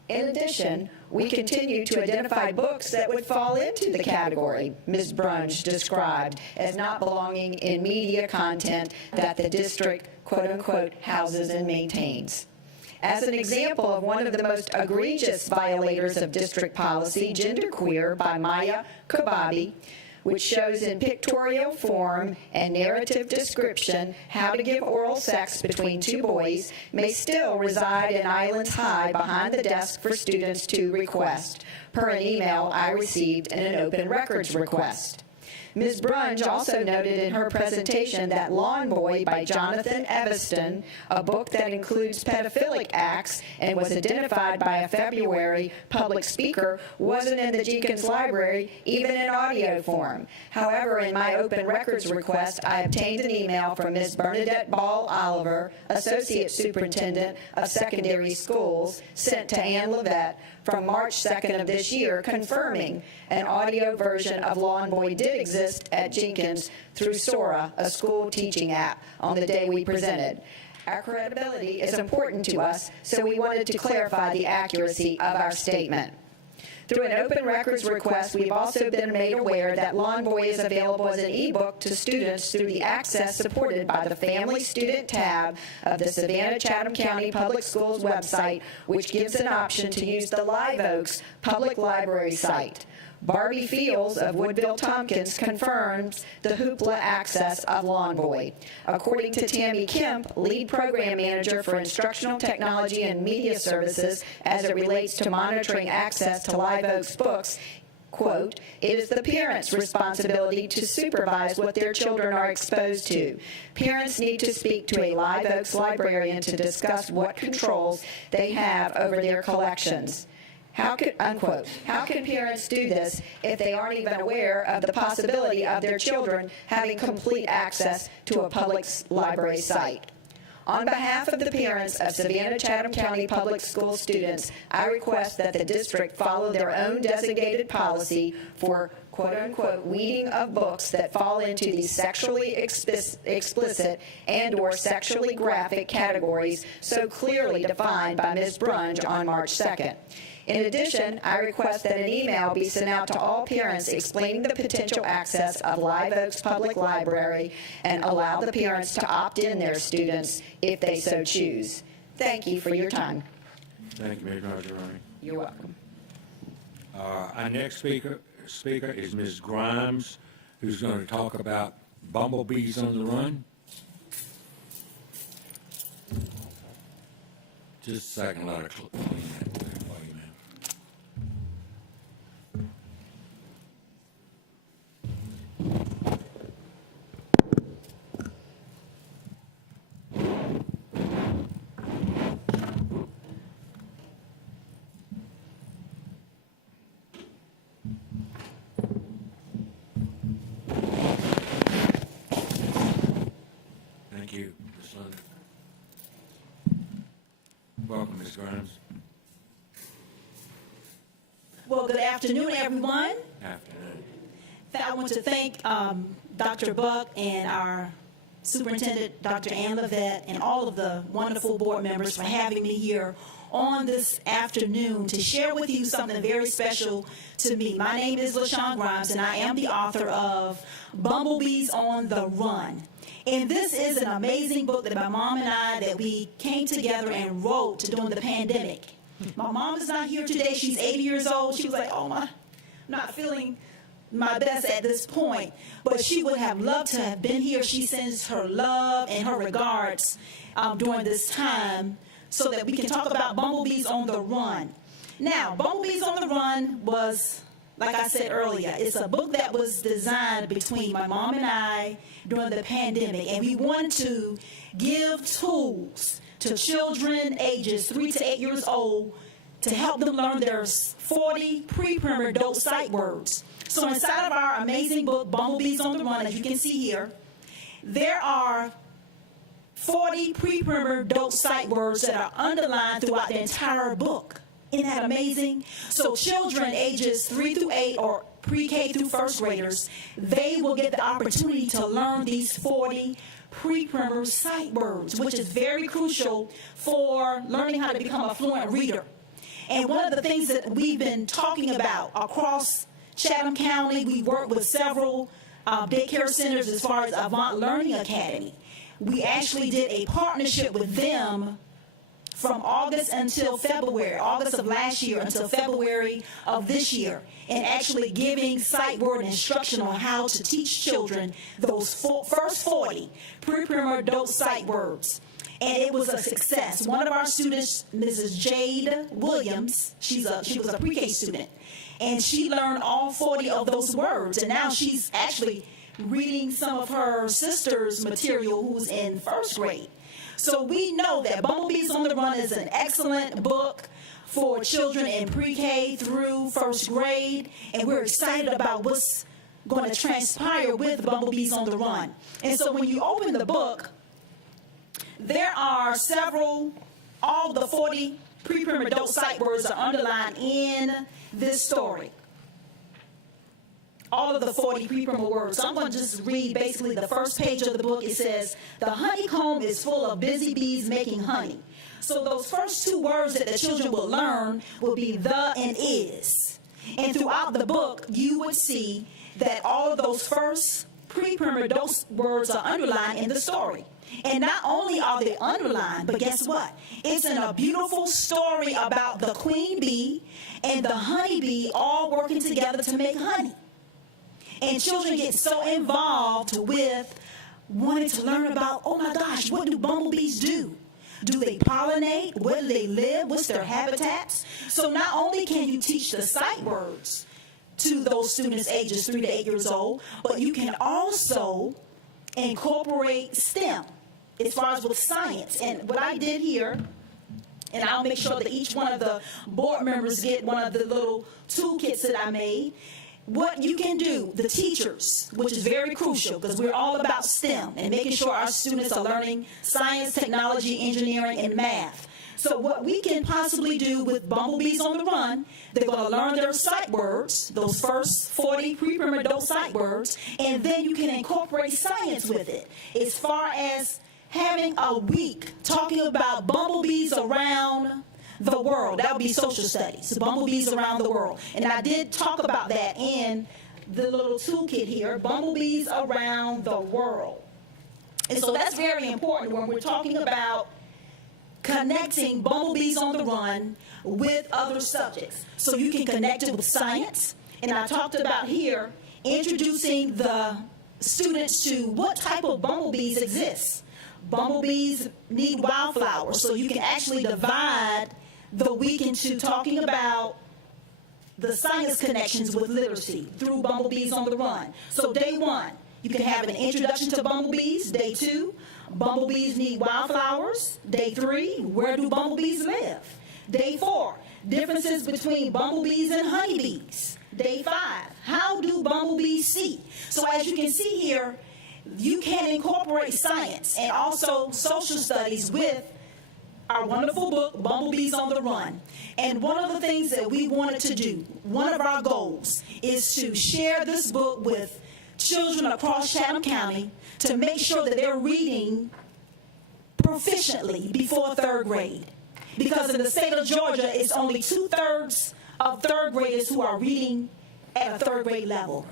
In addition, we continue to identify books that would fall into the category Ms. Brunge described as not belonging in media content that the district, quote-unquote, houses and maintains. As an example of one of the most egregious violators of district policy, Genderqueer by Maya Kababi, which shows in pictorial form and narrative description how to give oral sex between two boys, may still reside in Islands High behind the desk for students to request, per an email I received in an open records request. Ms. Brunge also noted in her presentation that Lawn Boy by Jonathan Evanston, a book that includes pedophilic acts and was identified by a February public speaker, wasn't in the Jenkins Library, even in audio form. However, in my open records request, I obtained an email from Ms. Bernadette Ball Oliver, Associate Superintendent of Secondary Schools, sent to Ann Levette from March 2nd of this year, confirming an audio version of Lawn Boy did exist at Jenkins through Sora, a school teaching app, on the day we presented. Our credibility is important to us, so we wanted to clarify the accuracy of our statement. Through an open records request, we've also been made aware that Lawn Boy is available as an ebook to students through the access supported by the Family Student tab of the Savannah Chatham County Public Schools website, which gives an option to use the Live Oaks Public Library site. Barbie Fields of Woodville Tompkins confirms the hoopla access of Lawn Boy. According to Tammy Kemp, lead program manager for instructional technology and media services as it relates to monitoring access to Live Oaks books, quote, "It is the parents' responsibility to supervise what their children are exposed to. Parents need to speak to a Live Oaks librarian to discuss what controls they have over their collections." How can, unquote, how can parents do this if they aren't even aware of the possibility of their children having complete access to a public library site? On behalf of the parents of Savannah Chatham County Public School students, I request that the district follow their own designated policy for quote-unquote weeding of books that fall into these sexually explicit and or sexually graphic categories so clearly defined by Ms. Brunge on March 2nd. In addition, I request that an email be sent out to all parents explaining the potential access of Live Oaks Public Library and allow the parents to opt in their students if they so choose. Thank you for your time. Thank you, Ms. Marjorani. You're welcome. Our next speaker is Ms. Grimes, who's going to talk about bumblebees on the run. Just a second, let her clean that there for you, ma'am. Thank you, Ms. Lund. Welcome, Ms. Grimes. Well, good afternoon, everyone. Afternoon. I want to thank Dr. Buck and our Superintendent Dr. Ann Levette, and all of the wonderful board members for having me here on this afternoon to share with you something very special to me. My name is LaShawn Grimes, and I am the author of Bumblebees on the Run. And this is an amazing book that my mom and I, that we came together and wrote during the pandemic. My mom is not here today. She's 80 years old. She was like, oh, I'm not feeling my best at this point. But she would have loved to have been here. She sends her love and her regards during this time so that we can talk about Bumblebees on the Run. Now, Bumblebees on the Run was, like I said earlier, it's a book that was designed between my mom and I during the pandemic, and we wanted to give tools to children ages 3 to 8 years old to help them learn their 40 pre-primer adult sight words. So inside of our amazing book, Bumblebees on the Run, as you can see here, there are 40 pre-primer adult sight words that are underlined throughout the entire book. Isn't that amazing? So children ages 3 through 8 or pre-K through first graders, they will get the opportunity to learn these 40 pre-primer sight words, which is very crucial for learning how to become a fluent reader. And one of the things that we've been talking about across Chatham County, we work with several daycare centers as far as Avant Learning Academy. We actually did a partnership with them from August until February, August of last year until February of this year, and actually giving sight word instruction on how to teach children those first 40 pre-primer adult sight words. And it was a success. One of our students, Mrs. Jade Williams, she was a pre-K student, and she learned all 40 of those words, and now she's actually reading some of her sister's material who's in first grade. So we know that Bumblebees on the Run is an excellent book for children in pre-K through first grade, and we're excited about what's going to transpire with Bumblebees on the Run. And so when you open the book, there are all the 40 pre-primer adult sight words are underlined in this story. All of the 40 pre-primer words. So I'm going to just read basically the first page of the book. It says, the honeycomb is full of busy bees making honey. So those first two words that the children will learn will be the and is. And throughout the book, you would see that all of those first pre-primer adult words are underlined in the story. And not only are they underlined, but guess what? It's in a beautiful story about the queen bee and the honeybee all working together to make honey. And children get so involved with wanting to learn about, oh my gosh, what do bumblebees do? Do they pollinate? Where do they live? What's their habitats? So not only can you teach the sight words to those students ages 3 to 8 years old, but you can also incorporate STEM as far as with science. And what I did here, and I'll make sure that each one of the board members get one of the little toolkits that I made. What you can do, the teachers, which is very crucial because we're all about STEM and making sure our students are learning science, technology, engineering, and math. So what we can possibly do with Bumblebees on the Run, they're going to learn their sight words, those first 40 pre-primer adult sight words, and then you can incorporate science with it as far as having a week talking about bumblebees around the world. That would be social studies, bumblebees around the world. And I did talk about that in the little toolkit here, bumblebees around the world. And so that's very important when we're talking about connecting Bumblebees on the Run with other subjects. So you can connect it with science. And I talked about here introducing the students to what type of bumblebees exist. Bumblebees need wildflowers. So you can actually divide the week into talking about the science connections with literacy through Bumblebees on the Run. So day 1, you can have an introduction to bumblebees. Day 2, bumblebees need wildflowers. Day 3, where do bumblebees live? Day 4, differences between bumblebees and honeybees. Day 5, how do bumblebees see? So as you can see here, you can incorporate science and also social studies with our wonderful book, Bumblebees on the Run. And one of the things that we wanted to do, one of our goals, is to share this book with children across Chatham County to make sure that they're reading proficiently before third grade. Because in the state of Georgia, it's only 2/3 of third graders who are reading at a third grade level.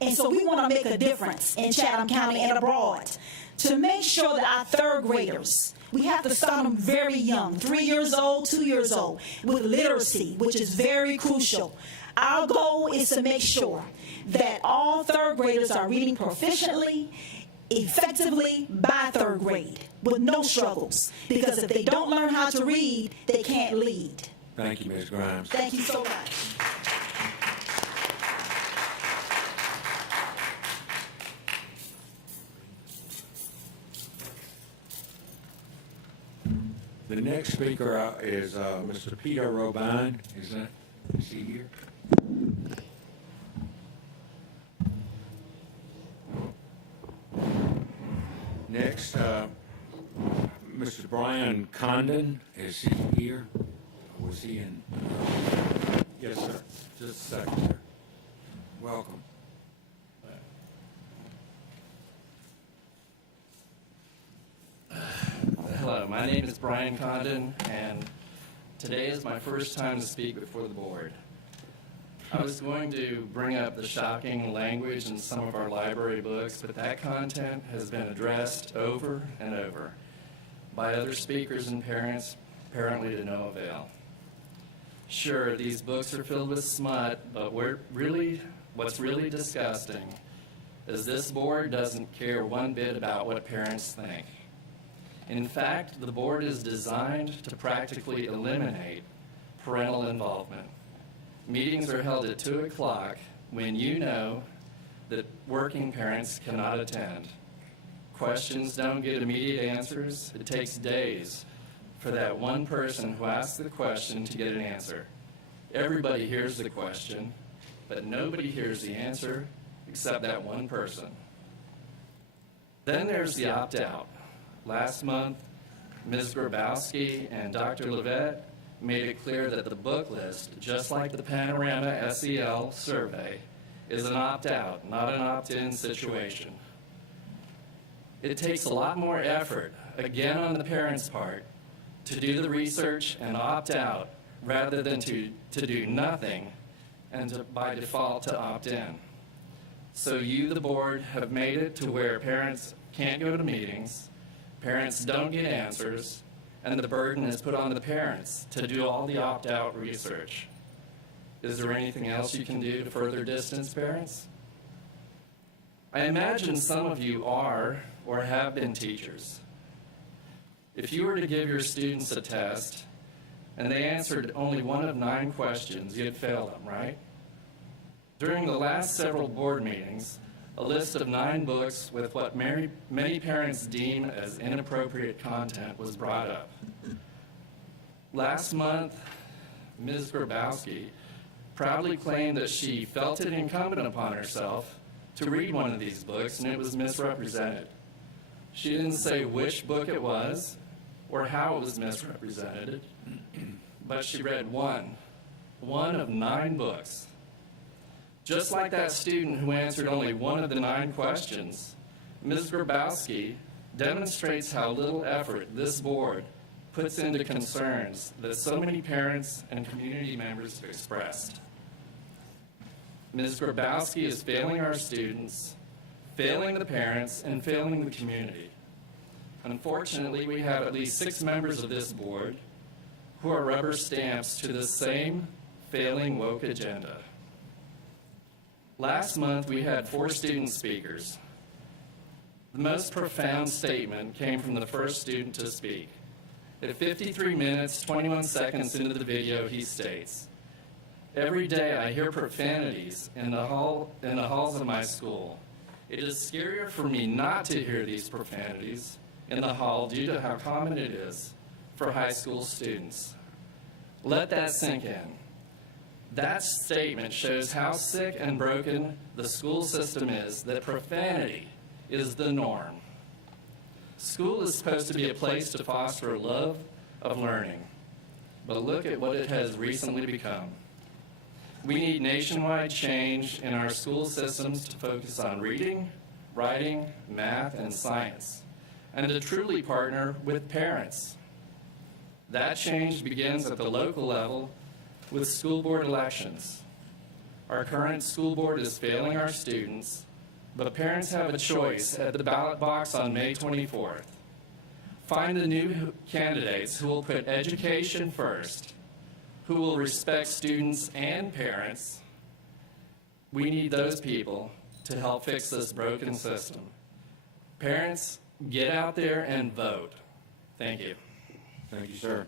And so we want to make a difference in Chatham County and abroad to make sure that our third graders, we have to start them very young, 3 years old, 2 years old, with literacy, which is very crucial. Our goal is to make sure that all third graders are reading proficiently, effectively by third grade, with no struggles. Because if they don't learn how to read, they can't lead. Thank you, Ms. Grimes. Thank you so much. The next speaker is Mr. Peter Robine. Is he here? Next, Mr. Brian Condon. Is he here? Or was he in? Yes, sir. Just a second, sir. Welcome. Hello, my name is Brian Condon, and today is my first time to speak before the board. I was going to bring up the shocking language in some of our library books, but that content has been addressed over and over by other speakers and parents, apparently to no avail. Sure, these books are filled with smut, but what's really disgusting is this board doesn't care one bit about what parents think. In fact, the board is designed to practically eliminate parental involvement. Meetings are held at 2 o'clock when you know that working parents cannot attend. Questions don't get immediate answers. It takes days for that one person who asks the question to get an answer. Everybody hears the question, but nobody hears the answer except that one person. Then there's the opt-out. Last month, Ms. Grabowski and Dr. Levette made it clear that the book list, just like the Panorama SEL survey, is an opt-out, not an opt-in situation. It takes a lot more effort, again on the parents' part, to do the research and opt out rather than to do nothing and by default to opt in. So you, the board, have made it to where parents can't go to meetings, parents don't get answers, and the burden is put on the parents to do all the opt-out research. Is there anything else you can do to further distance parents? I imagine some of you are or have been teachers. If you were to give your students a test and they answered only one of 9 questions, you'd fail them, right? During the last several board meetings, a list of 9 books with what many parents deem as inappropriate content was brought up. Last month, Ms. Grabowski proudly claimed that she felt it incumbent upon herself to read one of these books, and it was misrepresented. She didn't say which book it was or how it was misrepresented, but she read one of 9 books. Just like that student who answered only one of the 9 questions, Ms. Grabowski demonstrates how little effort this board puts into concerns that so many parents and community members have expressed. Ms. Grabowski is failing our students, failing the parents, and failing the community. Unfortunately, we have at least 6 members of this board who are rubber stamps to the same failing woke agenda. Last month, we had 4 student speakers. The most profound statement came from the first student to speak. At 53 minutes, 21 seconds into the video, he states, "Every day I hear profanities in the halls of my school. It is scarier for me not to hear these profanities in the hall due to how common it is for high school students." Let that sink in. That statement shows how sick and broken the school system is, that profanity is the norm. School is supposed to be a place to foster a love of learning, but look at what it has recently become. We need nationwide change in our school systems to focus on reading, writing, math, and science, and to truly partner with parents. That change begins at the local level with school board elections. Our current school board is failing our students, but parents have a choice at the ballot box on May 24th. Find the new candidates who will put education first, who will respect students and parents. We need those people to help fix this broken system. Parents, get out there and vote. Thank you. Thank you, sir.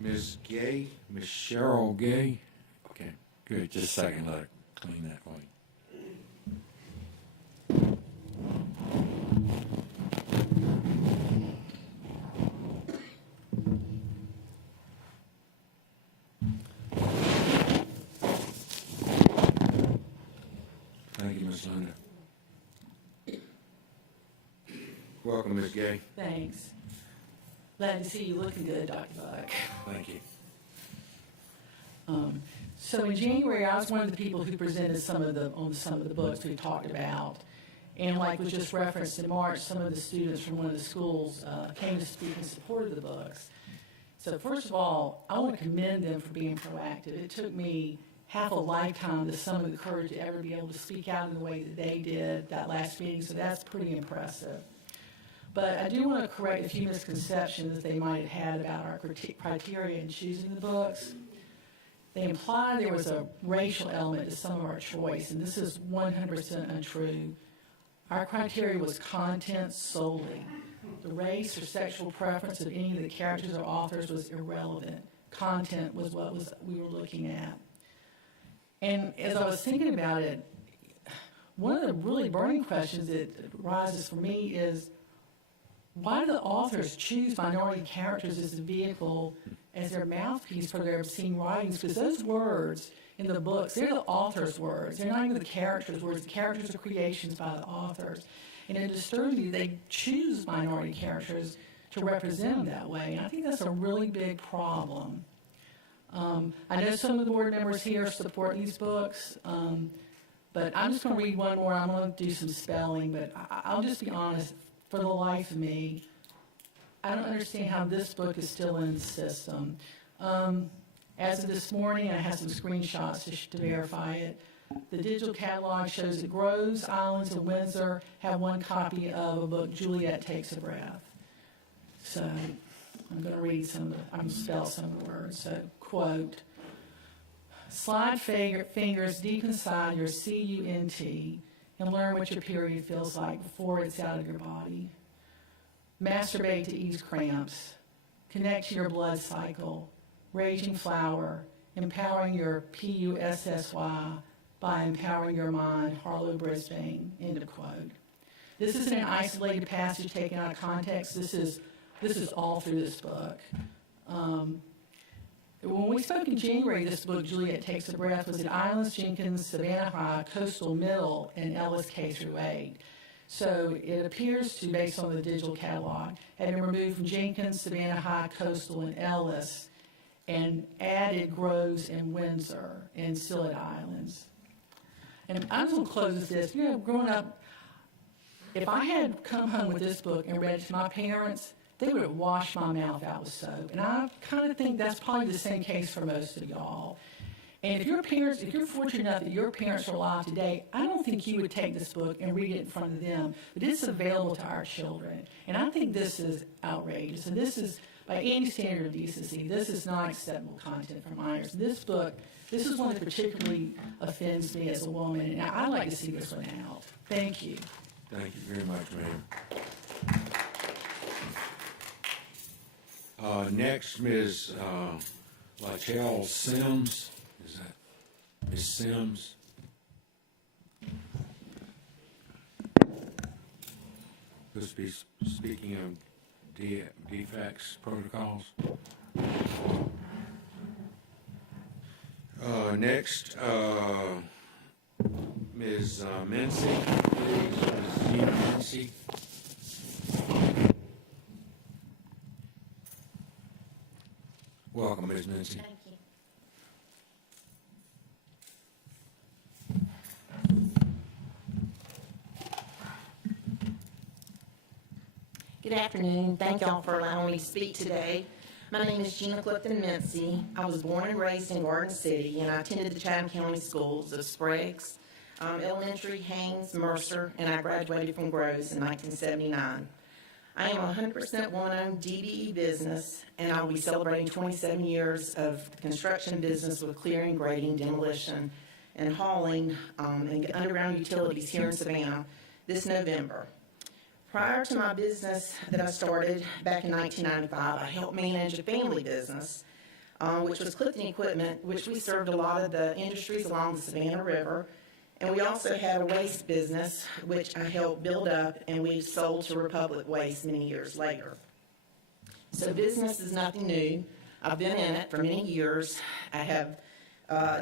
Ms. Gay, Ms. Cheryl Gay. Okay, good. Just a second. Let her clean that for you. Thank you, Ms. Linda. Welcome, Ms. Gay. Thanks. Glad to see you looking good, Dr. Buck. Thank you. So in January, I was one of the people who presented on some of the books we talked about. And like was just referenced in March, some of the students from one of the schools came to speak in support of the books. So first of all, I want to commend them for being proactive. It took me half a lifetime to summon the courage to ever be able to speak out in the way that they did that last meeting, so that's pretty impressive. But I do want to correct a few misconceptions that they might have had about our criteria in choosing the books. They implied there was a racial element to some of our choice, and this is 100% untrue. Our criteria was content solely. The race or sexual preference of any of the characters or authors was irrelevant. Content was what we were looking at. And as I was thinking about it, one of the really burning questions that arises for me is, why do the authors choose minority characters as the vehicle, as their mouthpiece for their obscene writings? Because those words in the books, they're the author's words. They're not even the characters' words. The characters are creations by the authors. And it disturbs me they choose minority characters to represent them that way. And I think that's a really big problem. I know some of the board members here support these books, but I'm just going to read one more. I'm going to do some spelling, but I'll just be honest. For the life of me, I don't understand how this book is still in the system. As of this morning, I have some screenshots to verify it. The digital catalog shows that Groves, Islands, and Windsor have one copy of a book, Juliet Takes a Breath. So I'm going to read I'm going to spell some of the words. So, quote, slide fingers deep inside your CUNT and learn what your period feels like before it's out of your body. Masturbate to ease cramps. Connect to your blood cycle. Raging flower. Empowering your PUSSY by empowering your mind. Harlow Brisbane. End of quote. This isn't an isolated passage taken out of context. This is all through this book. When we spoke in January, this book, Juliet Takes a Breath, was at Islands, Jenkins, Savannah High, Coastal Middle, and Ellis K-8. So it appears to, based on the digital catalog, had been removed from Jenkins, Savannah High, Coastal, and Ellis, and added Groves and Windsor, and still at Islands. And I'm just going to close with this. Growing up, if I had come home with this book and read it to my parents, they would have washed my mouth out with soap. And I kind of think that's probably the same case for most of y'all. And if you're fortunate enough that your parents are alive today, I don't think you would take this book and read it in front of them. But it's available to our children. And I think this is outrageous. And this is, by any standard of decency, this is not acceptable content for minors. This book, this is one that particularly offends me as a woman. And I'd like to see this one out. Thank you. Thank you very much, ma'am. Next, Ms. Lachelle Sims. Is that Ms. Sims? Who's speaking of defects protocols? Next, Ms. Mincy, please. Ms. Gina Mincy. Nancy. Thank you. Good afternoon. Thank y'all for allowing me to speak today. My name is Gina Clifton Mincy. I was born and raised in Garden City, and I attended the Chatham County Schools of Sprague's Elementary, Haynes, Mercer, and I graduated from Groves in 1979. I am a 100% woman-owned DBE business, and I will be celebrating 27 years of the construction business with clearing, grading, demolition, and hauling and underground utilities here in Savannah this November. Prior to my business that I started back in 1995, I helped manage a family business, which was Clifton Equipment, which we served a lot of the industries along the Savannah River. And we also had a waste business, which I helped build up, and we sold to Republic Waste many years later. So business is nothing new. I've been in it for many years. I have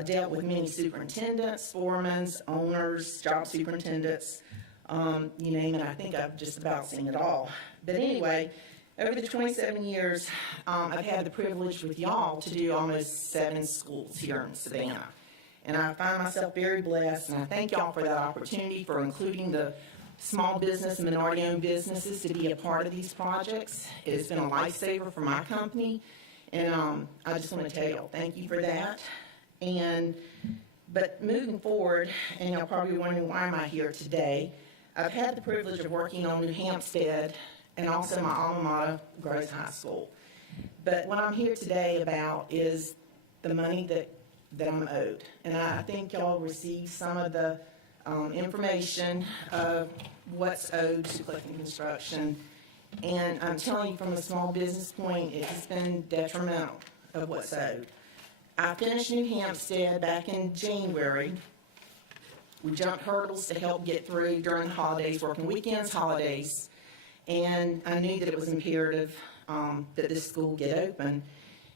dealt with many superintendents, foremen, owners, job superintendents, you name it. I think I've just about seen it all. But anyway, over the 27 years, I've had the privilege with y'all to do almost 7 schools here in Savannah. And I find myself very blessed, and I thank y'all for that opportunity, for including the small business and minority-owned businesses to be a part of these projects. It's been a lifesaver for my company, and I just want to tell y'all thank you for that. But moving forward, and y'all probably wondering why am I here today, I've had the privilege of working on New Hampstead and also my alma mater, Groves High School. But what I'm here today about is the money that I'm owed. And I think y'all received some of the information of what's owed to Clifton Construction. And I'm telling you from a small business point, it has been detrimental of what's owed. I finished New Hampstead back in January. We jumped hurdles to help get through during the holidays, working weekends, holidays. And I knew that it was imperative that this school get open.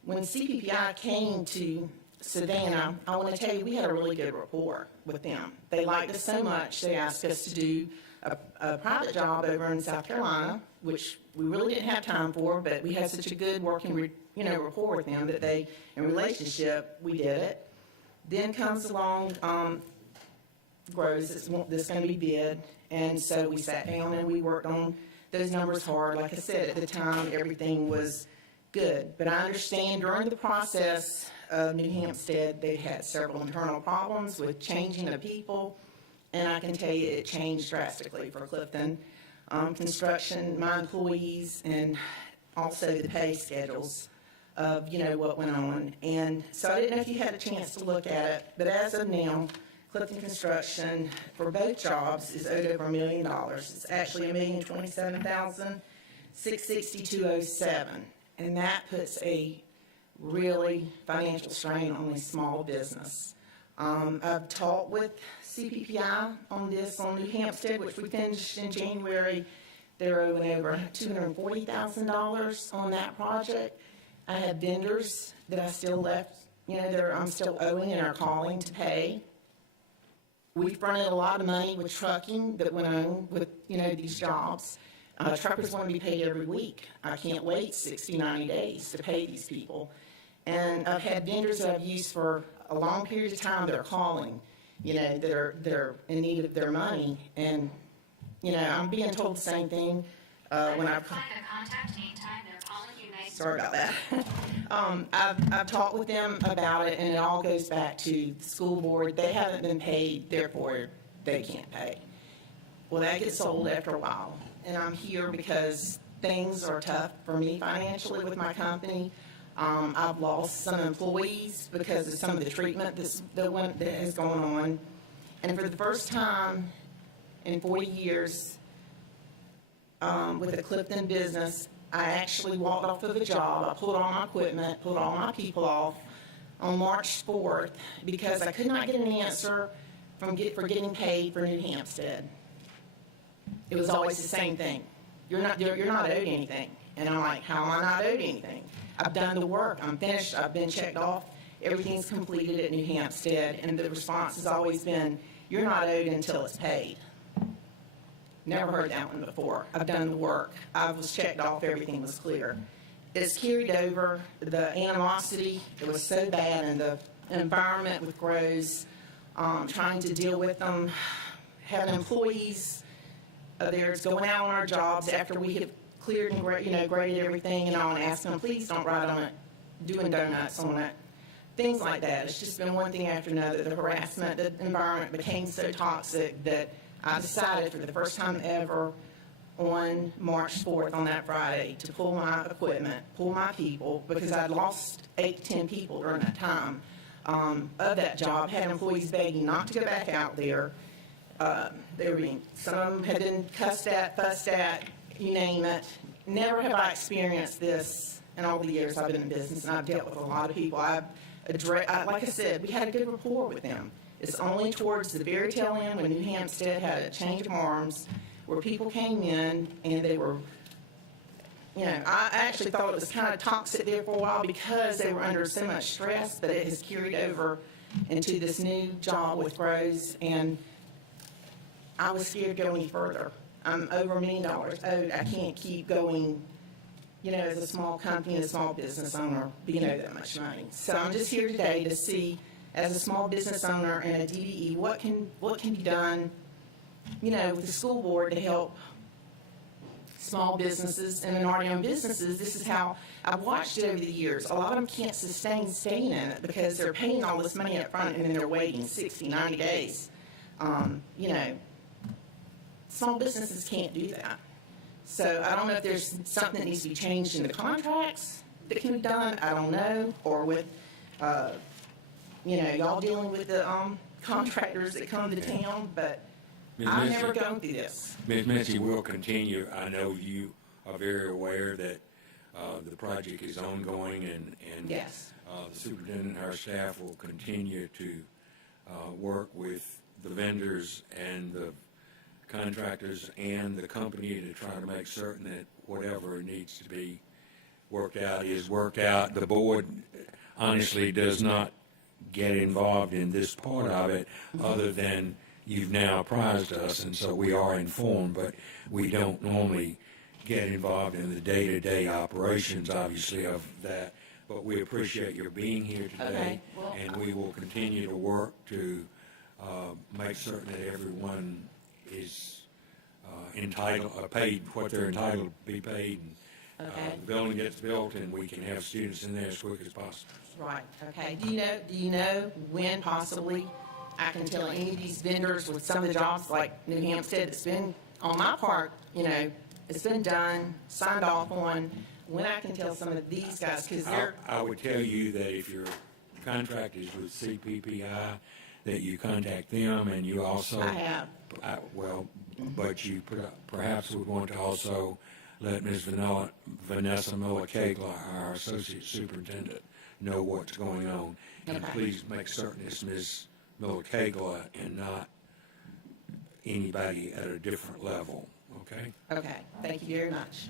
When CPPI came to Savannah, I want to tell you, we had a really good rapport with them. They liked us so much, they asked us to do a private job over in South Carolina, which we really didn't have time for, but we had such a good working rapport with them that they, in relationship, we did it. Then comes along Groves that's going to be bid, and so we sat down and we worked on those numbers hard. Like I said, at the time, everything was good. But I understand during the process of New Hampstead, they had several internal problems with changing the people, and I can tell you it changed drastically for Clifton Construction, my employees, and also the pay schedules of, what went on. And so I didn't know if you had a chance to look at it, but as of now, Clifton Construction, for both jobs, is owed over $1 million. It's actually $1,027,662.07, and that puts a really financial strain on a small business. I've talked with CPPI on this on New Hampstead, which we finished in January. They're owing over $240,000 on that project. I have vendors that I still left, I'm still owing and are calling to pay. We fronted a lot of money with trucking that went on with, these jobs. Truckers want to be paid every week. I can't wait 60, 90 days to pay these people. And I've had vendors that I've used for a long period of time that are calling, they're in need of their money. And, I'm being told the same thing when I've... Sorry about that. I've talked with them about it, and it all goes back to the school board. They haven't been paid, therefore they can't pay. Well, that gets old after a while, and I'm here because things are tough for me financially with my company. I've lost some employees because of some of the treatment that has gone on, and for the first time in 40 years with the Clifton business, I actually walked off of a job. I pulled all my equipment, pulled all my people off on March 4th because I could not get an answer for getting paid for New Hampstead. It was always the same thing. You're not owed anything. And I'm like, how am I not owed anything? I've done the work. I'm finished. I've been checked off. Everything's completed at New Hampstead. And the response has always been, you're not owed until it's paid. Never heard that one before. I've done the work. I was checked off. Everything was clear. it's carried over. The animosity, it was so bad, and the environment with Groves, trying to deal with them, having employees of theirs going out on our jobs after we have cleared and graded everything and all, and asking them, please don't ride on it, doing donuts on it, things like that. It's just been one thing after another. The harassment, the environment became so toxic that I decided for the first time ever on March 4th, on that Friday, to pull my equipment, pull my people, because I'd lost 8 to 10 people during that time of that job. Had employees begging not to go back out there. They were being, some of them had been cussed at, fussed at, you name it. Never have I experienced this in all the years I've been in business, and I've dealt with a lot of people. Like I said, we had a good rapport with them. It's only towards the very tail end when New Hampstead had a change of arms, where people came in and they were, I actually thought it was kind of toxic there for a while because they were under so much stress, but it has carried over into this new job with Rose, and I was scared to go any further. I'm over $1 million owed. I can't keep going, as a small company, a small business owner, being owed that much money. So I'm just here today to see, as a small business owner and a DBE, what can be done, with the school board to help small businesses and minority-owned businesses. This is how I've watched it over the years. A lot of them can't sustain staying in it because they're paying all this money up front and then they're waiting 60, 90 days. Small businesses can't do that. So I don't know if there's something that needs to be changed in the contracts that can be done. I don't know. Or with, y'all dealing with the contractors that come to town, but I've never gone through this. Ms. Mitzi, we'll continue. I know you are very aware that the project is ongoing, and yes. The superintendent and our staff will continue to work with the vendors and the contractors and the company to try to make certain that whatever needs to be worked out is worked out. The board honestly does not get involved in this part of it other than you've now apprised us, and so we are informed, but we don't normally get involved in the day-to-day operations, obviously, of that. But we appreciate your being here today, and we will continue to work to make certain that everyone is paid what they're entitled to be paid, and the building gets built, and we can have students in there as quick as possible. Right. Okay. Do you know when possibly I can tell any of these vendors with some of the jobs like New Hampstead, it's been on my part, it's been done, signed off on, when I can tell some of these guys, because they're... I would tell you that if your contract is with CPPI, that you contact them, and you also... I have. But you perhaps would want to also let Ms. Vanessa Miller-Kegler, our Associate Superintendent, know what's going on. And please make certain it's Ms. Miller-Kegler and not anybody at a different level, okay? Okay. Thank you very much.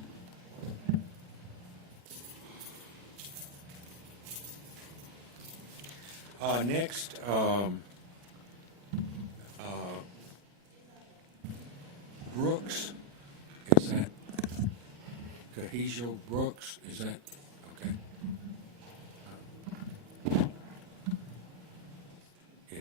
Next, Brooks, is that Cahijo Brooks? Is that okay? Yeah.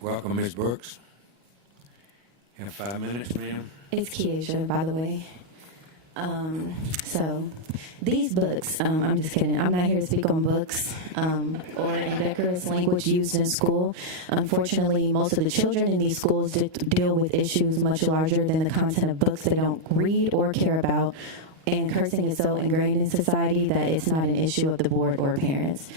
Welcome, Ms. Brooks. You have 5 minutes, ma'am. It's Keisha, by the way. So these books, I'm just kidding. I'm not here to speak on books or indecorous language used in school. Unfortunately, most of the children in these schools deal with issues much larger than the content of books they don't read or care about. And cursing is so ingrained in society that it's not an issue of the board or parents.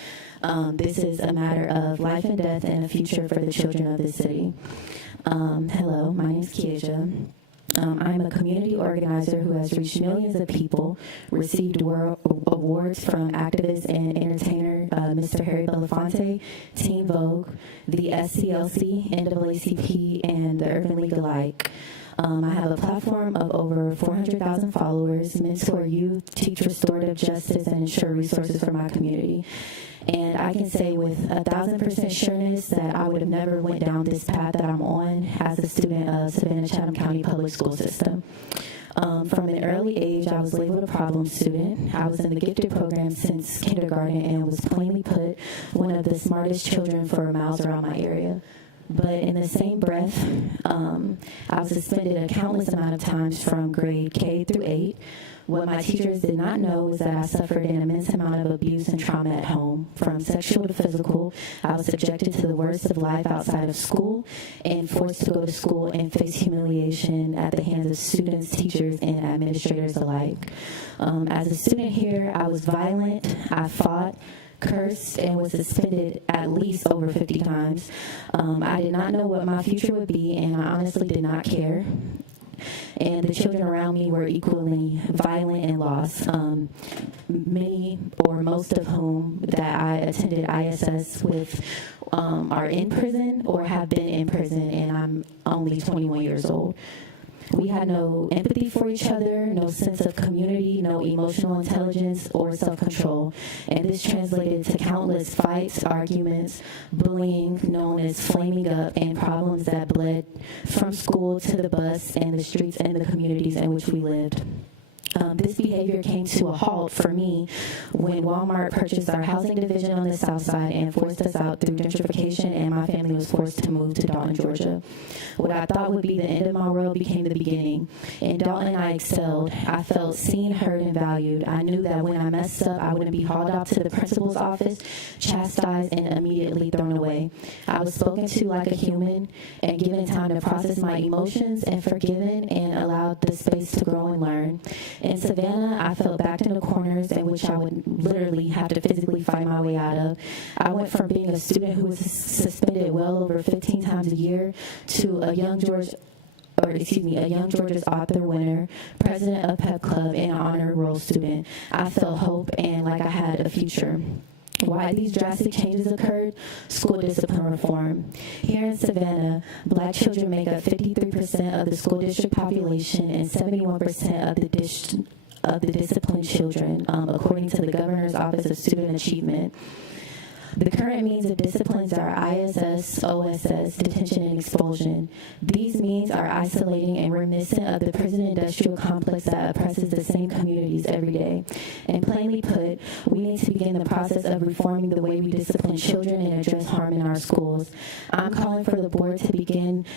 This is a matter of life and death and a future for the children of this city. Hello, my name is Keisha. I'm a community organizer who has reached millions of people, received awards from activist and entertainer Mr. Harry Belafonte, Teen Vogue, the SCLC, NAACP, and the Urban League alike. I have a platform of over 400,000 followers, mentor youth, teach restorative justice, and ensure resources for my community. And I can say with 1,000% sureness that I would have never went down this path that I'm on as a student of Savannah Chatham County Public School System. From an early age, I was labeled a problem student. I was in the gifted program since kindergarten and was plainly put one of the smartest children for miles around my area. But in the same breath, I was suspended a countless amount of times from grade K through 8. What my teachers did not know was that I suffered an immense amount of abuse and trauma at home, from sexual to physical. I was subjected to the worst of life outside of school and forced to go to school and face humiliation at the hands of students, teachers, and administrators alike. As a student here, I was violent, I fought, cursed, and was suspended at least over 50 times. I did not know what my future would be, and I honestly did not care. And the children around me were equally violent and lost, many or most of whom that I attended ISS with are in prison or have been in prison, and I'm only 21 years old. We had no empathy for each other, no sense of community, no emotional intelligence or self-control. And this translated to countless fights, arguments, bullying known as flaming up, and problems that bled from school to the bus and the streets and the communities in which we lived. This behavior came to a halt for me when Walmart purchased our housing division on the south side and forced us out through gentrification, and my family was forced to move to Dalton, Georgia. What I thought would be the end of my world became the beginning. In Dalton, I excelled. I felt seen, heard, and valued. I knew that when I messed up, I wouldn't be hauled out to the principal's office, chastised, and immediately thrown away. I was spoken to like a human and given time to process my emotions and forgiven and allowed the space to grow and learn. In Savannah, I felt backed into corners in which I would literally have to physically fight my way out of. I went from being a student who was suspended well over 15 times a year to a young Georgia's author winner, president of Pep Club, and an honor roll student. I felt hope and like I had a future. Why these drastic changes occurred? School discipline reform. Here in Savannah, Black children make up 53% of the school district population and 71% of the disciplined children, according to the Governor's Office of Student Achievement. The current means of disciplines are ISS, OSS, detention, and expulsion. These means are isolating and reminiscent of the prison industrial complex that oppresses the same communities every day. And plainly put, we need to begin the process of reforming the way we discipline children and address harm in our schools. I'm calling for the board to begin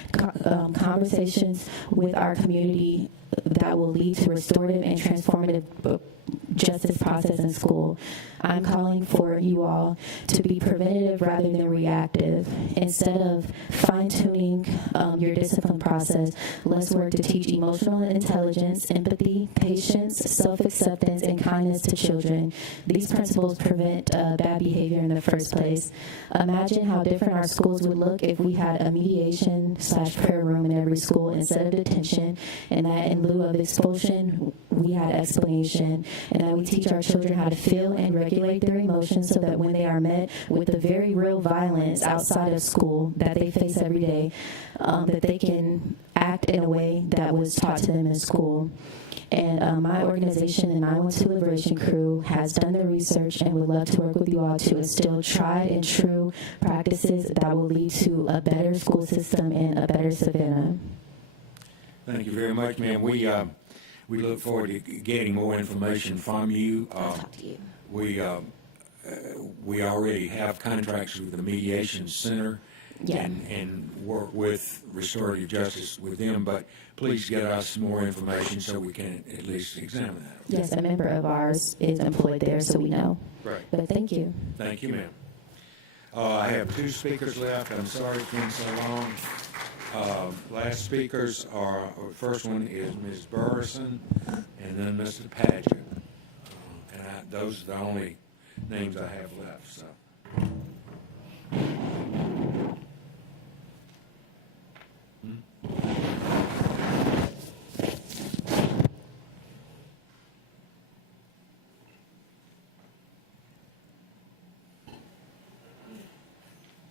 conversations with our community that will lead to restorative and transformative justice process in school. I'm calling for you all to be preventative rather than reactive. Instead of fine-tuning your discipline process, let's work to teach emotional intelligence, empathy, patience, self-acceptance, and kindness to children. These principles prevent bad behavior in the first place. Imagine how different our schools would look if we had a mediation/prayer room in every school instead of detention, and that in lieu of expulsion, we had explanation, and that we teach our children how to feel and regulate their emotions so that when they are met with the very real violence outside of school that they face every day, that they can act in a way that was taught to them in school. And my organization, the 912 Liberation Crew, has done the research and would love to work with you all to instill tried and true practices that will lead to a better school system and a better Savannah. Thank you very much, ma'am. We look forward to getting more information from you. I'll talk to you. We already have contracts with the Mediation Center and work with restorative justice with them, but please get us more information so we can at least examine that. Yes, a member of ours is employed there, so we know. Right. But thank you. Thank you, ma'am. I have two speakers left. I'm sorry it's been so long. Last speakers are, first one is Ms. Burrison and then Mr. Padgett. And those are the only names I have left, so.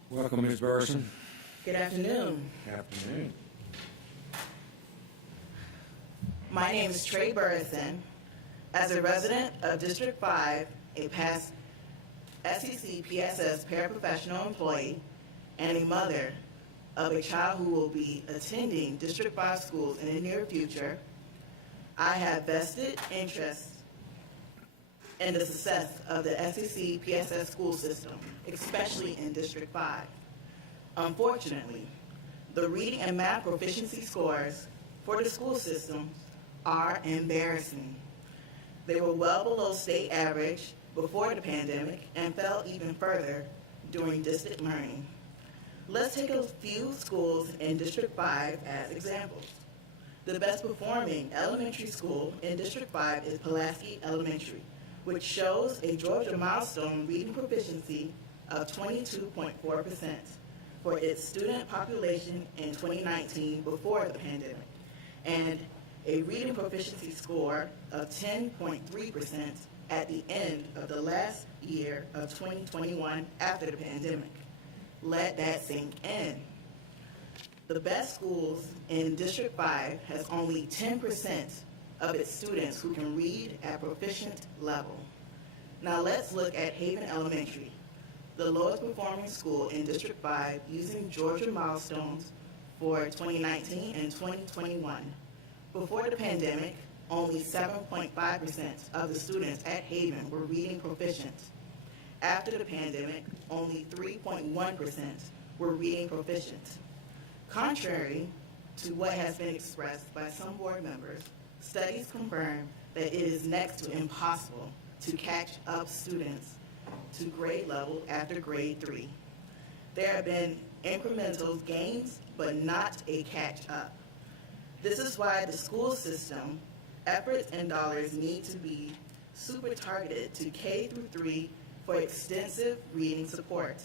Welcome, Ms. Burrison. Good afternoon. Afternoon. My name is Trey Burrison. As a resident of District 5, a past SEC PSS paraprofessional employee and a mother of a child who will be attending District 5 schools in the near future, I have vested interest in the success of the SEC PSS school system, especially in District 5. Unfortunately, the reading and math proficiency scores for the school system are embarrassing. They were well below state average before the pandemic and fell even further during distant learning. Let's take a few schools in District 5 as examples. The best performing elementary school in District 5 is Pulaski Elementary, which shows a Georgia milestone reading proficiency of 22.4% for its student population in 2019 before the pandemic, and a reading proficiency score of 10.3% at the end of the last year of 2021 after the pandemic. Let that sink in. The best schools in District 5 has only 10% of its students who can read at proficient level. Now let's look at Haven Elementary, the lowest performing school in District 5 using Georgia milestones for 2019 and 2021. Before the pandemic, only 7.5% of the students at Haven were reading proficient. After the pandemic, only 3.1% were reading proficient. Contrary to what has been expressed by some board members, studies confirm that it is next to impossible to catch up students to grade level after grade 3. There have been incremental gains, but not a catch up. This is why the school system efforts and dollars need to be super targeted to K through 3 for extensive reading support.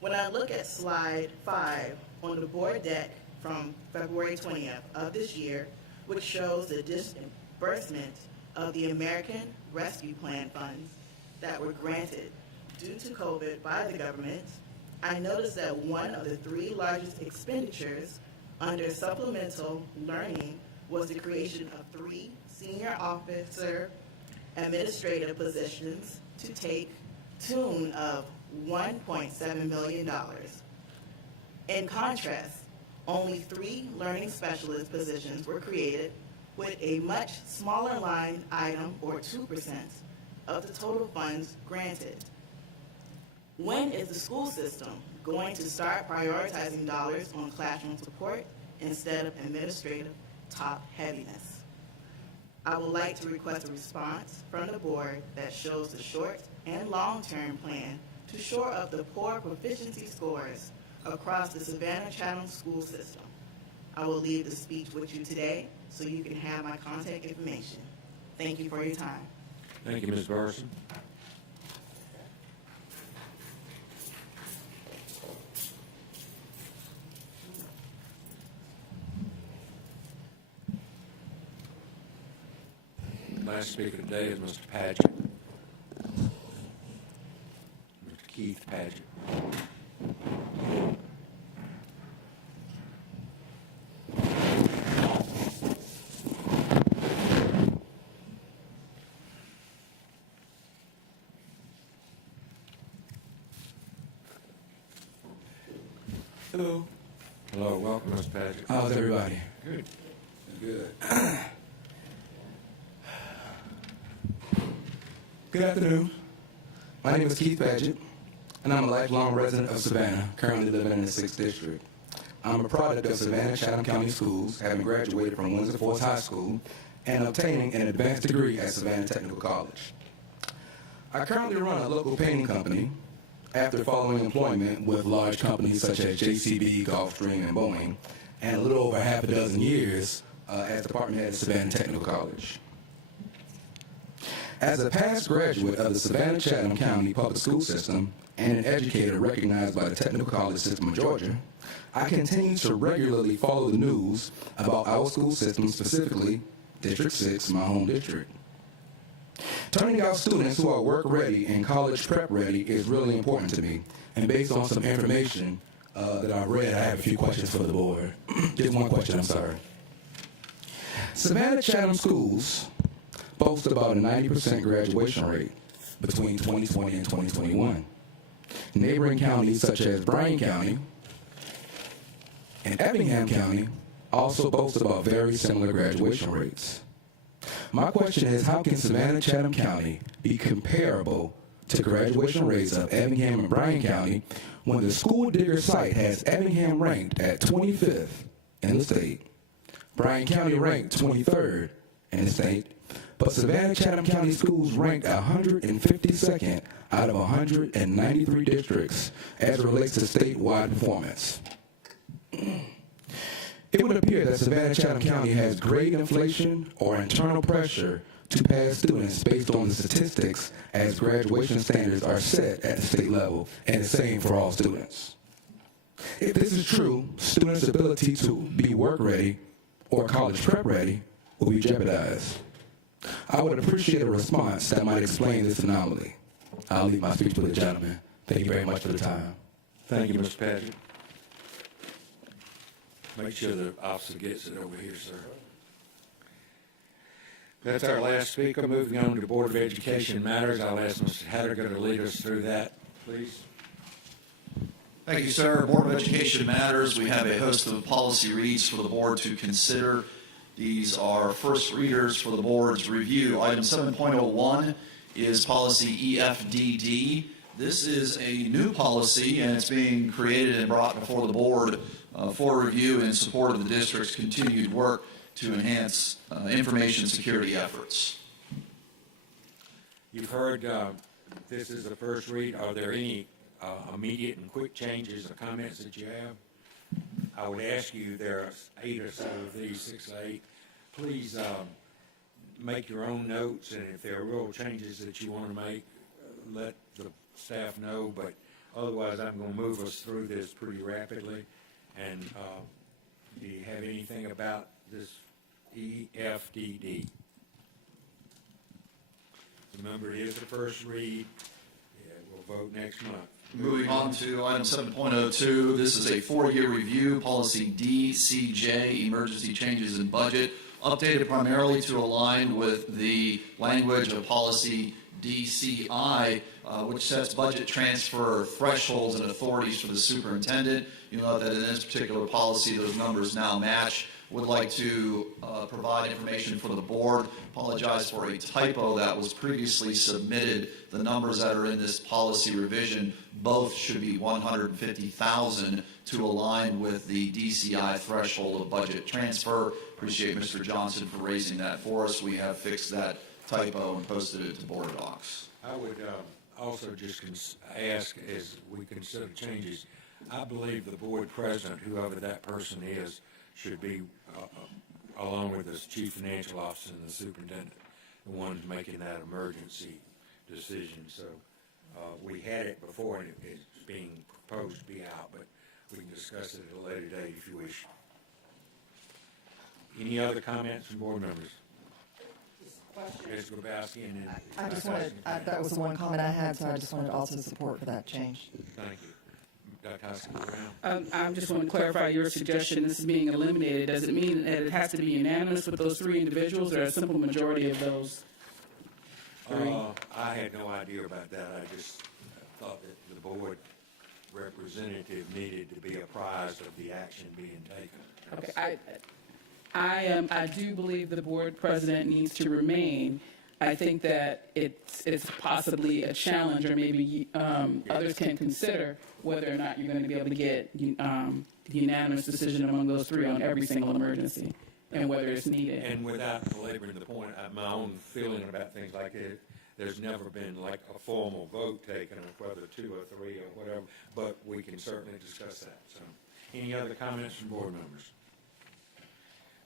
When I look at slide 5 on the board deck from February 20th of this year, which shows the disbursement of the American Rescue Plan funds that were granted due to COVID by the government, I noticed that one of the 3 largest expenditures under supplemental learning was the creation of 3 senior officer administrative positions to take tune of $1.7 million. In contrast, only 3 learning specialist positions were created with a much smaller line item, or 2% of the total funds granted. When is the school system going to start prioritizing dollars on classroom support instead of administrative top heaviness? I would like to request a response from the board that shows the short and long-term plan to shore up the poor proficiency scores across the Savannah-Chatham school system. I will leave the speech with you today so you can have my contact information. Thank you for your time. Thank you, Ms. Garson. Last speaker today is Mr. Padgett. Mr. Keith Padgett. Hello. Hello, welcome, Mr. Padgett. How's everybody? Good. Good. Good afternoon. My name is Keith Padgett, and I'm a lifelong resident of Savannah, currently living in the 6th District. I'm a product of Savannah-Chatham County Schools, having graduated from Windsor Forest High School and obtaining an advanced degree at Savannah Technical College. I currently run a local painting company after following employment with large companies such as JCB, Gulfstream, and Boeing, and a little over half a dozen years as department head at Savannah Technical College. As a past graduate of the Savannah-Chatham County Public School System and an educator recognized by the Technical College System of Georgia, I continue to regularly follow the news about our school system, specifically District 6, my home district. Turning out students who are work-ready and college prep-ready is really important to me, and based on some information that I've read, I have a few questions for the board. Just one question, I'm sorry. Savannah-Chatham schools boast about a 90% graduation rate. between 2020 and 2021. Neighboring counties such as Bryan County and Effingham County also boast about very similar graduation rates. My question is, how can Savannah-Chatham County be comparable to graduation rates of Effingham and Bryan County when the School Digger site has Effingham ranked at 25th in the state, Bryan County ranked 23rd in the state, but Savannah-Chatham County schools ranked 152nd out of 193 districts as it relates to statewide performance? It would appear that Savannah-Chatham County has grade inflation or internal pressure to pass students based on the statistics as graduation standards are set at the state level and the same for all students. If this is true, students' ability to be work ready or college prep ready will be jeopardized. I would appreciate a response that might explain this anomaly. I'll leave my speech to the gentleman. Thank you very much for the time. Thank you, Mr. Patrick. Make sure the officer gets it over here, sir. That's our last speaker. Moving on to the Board of Education matters. I'll ask Mr. Hatterger to lead us through that, please. Thank you, sir. Board of Education matters. We have a host of policy reads for the board to consider. These are first readers for the board's review. Item 7.01 is policy EFDD. This is a new policy, and it's being created and brought before the board for review in support of the district's continued work to enhance information security efforts. You've heard this is the first read. Are there any immediate and quick changes or comments that you have? I would ask you, there are 8 or so of these, 6 or 8. Please make your own notes, and if there are real changes that you want to make, let the staff know. But otherwise, I'm going to move us through this pretty rapidly. And do you have anything about this EFDD? Remember, it is the first read. Yeah, we'll vote next month. Moving on to item 7.02, this is a 4-year review, policy DCJ, emergency changes in budget, updated primarily to align with the language of policy DCI, which sets budget transfer thresholds and authorities for the superintendent. You know that in this particular policy, those numbers now match. Would like to provide information for the board. Apologize for a typo that was previously submitted. The numbers that are in this policy revision both should be 150,000 to align with the DCI threshold of budget transfer. Appreciate Mr. Johnson for raising that for us. We have fixed that typo and posted it to board docs. I would also just ask, as we consider changes, I believe the board president, whoever that person is, should be, along with the chief financial officer and the superintendent, the ones making that emergency decision. So we had it before, and it's being proposed to be out, but we can discuss it at a later date if you wish. Any other comments from board members? Ms. Grabowski, and then I just wanted, that was the one comment I had, so I just wanted to also support for that change. Thank you. Dr. Hoskins-Brown. I just want to clarify your suggestion. This is being eliminated. Does it mean that it has to be unanimous with those 3 individuals, or a simple majority of those 3? I had no idea about that. I just thought that the board representative needed to be apprised of the action being taken. Okay. I do believe the board president needs to remain. I think that it's possibly a challenge, or maybe others can consider whether or not you're going to be able to get the unanimous decision among those 3 on every single emergency, and whether it's needed. And without belaboring the point, my own feeling about things like it, there's never been like a formal vote taken of whether 2 or 3 or whatever, but we can certainly discuss that. So, any other comments from board members?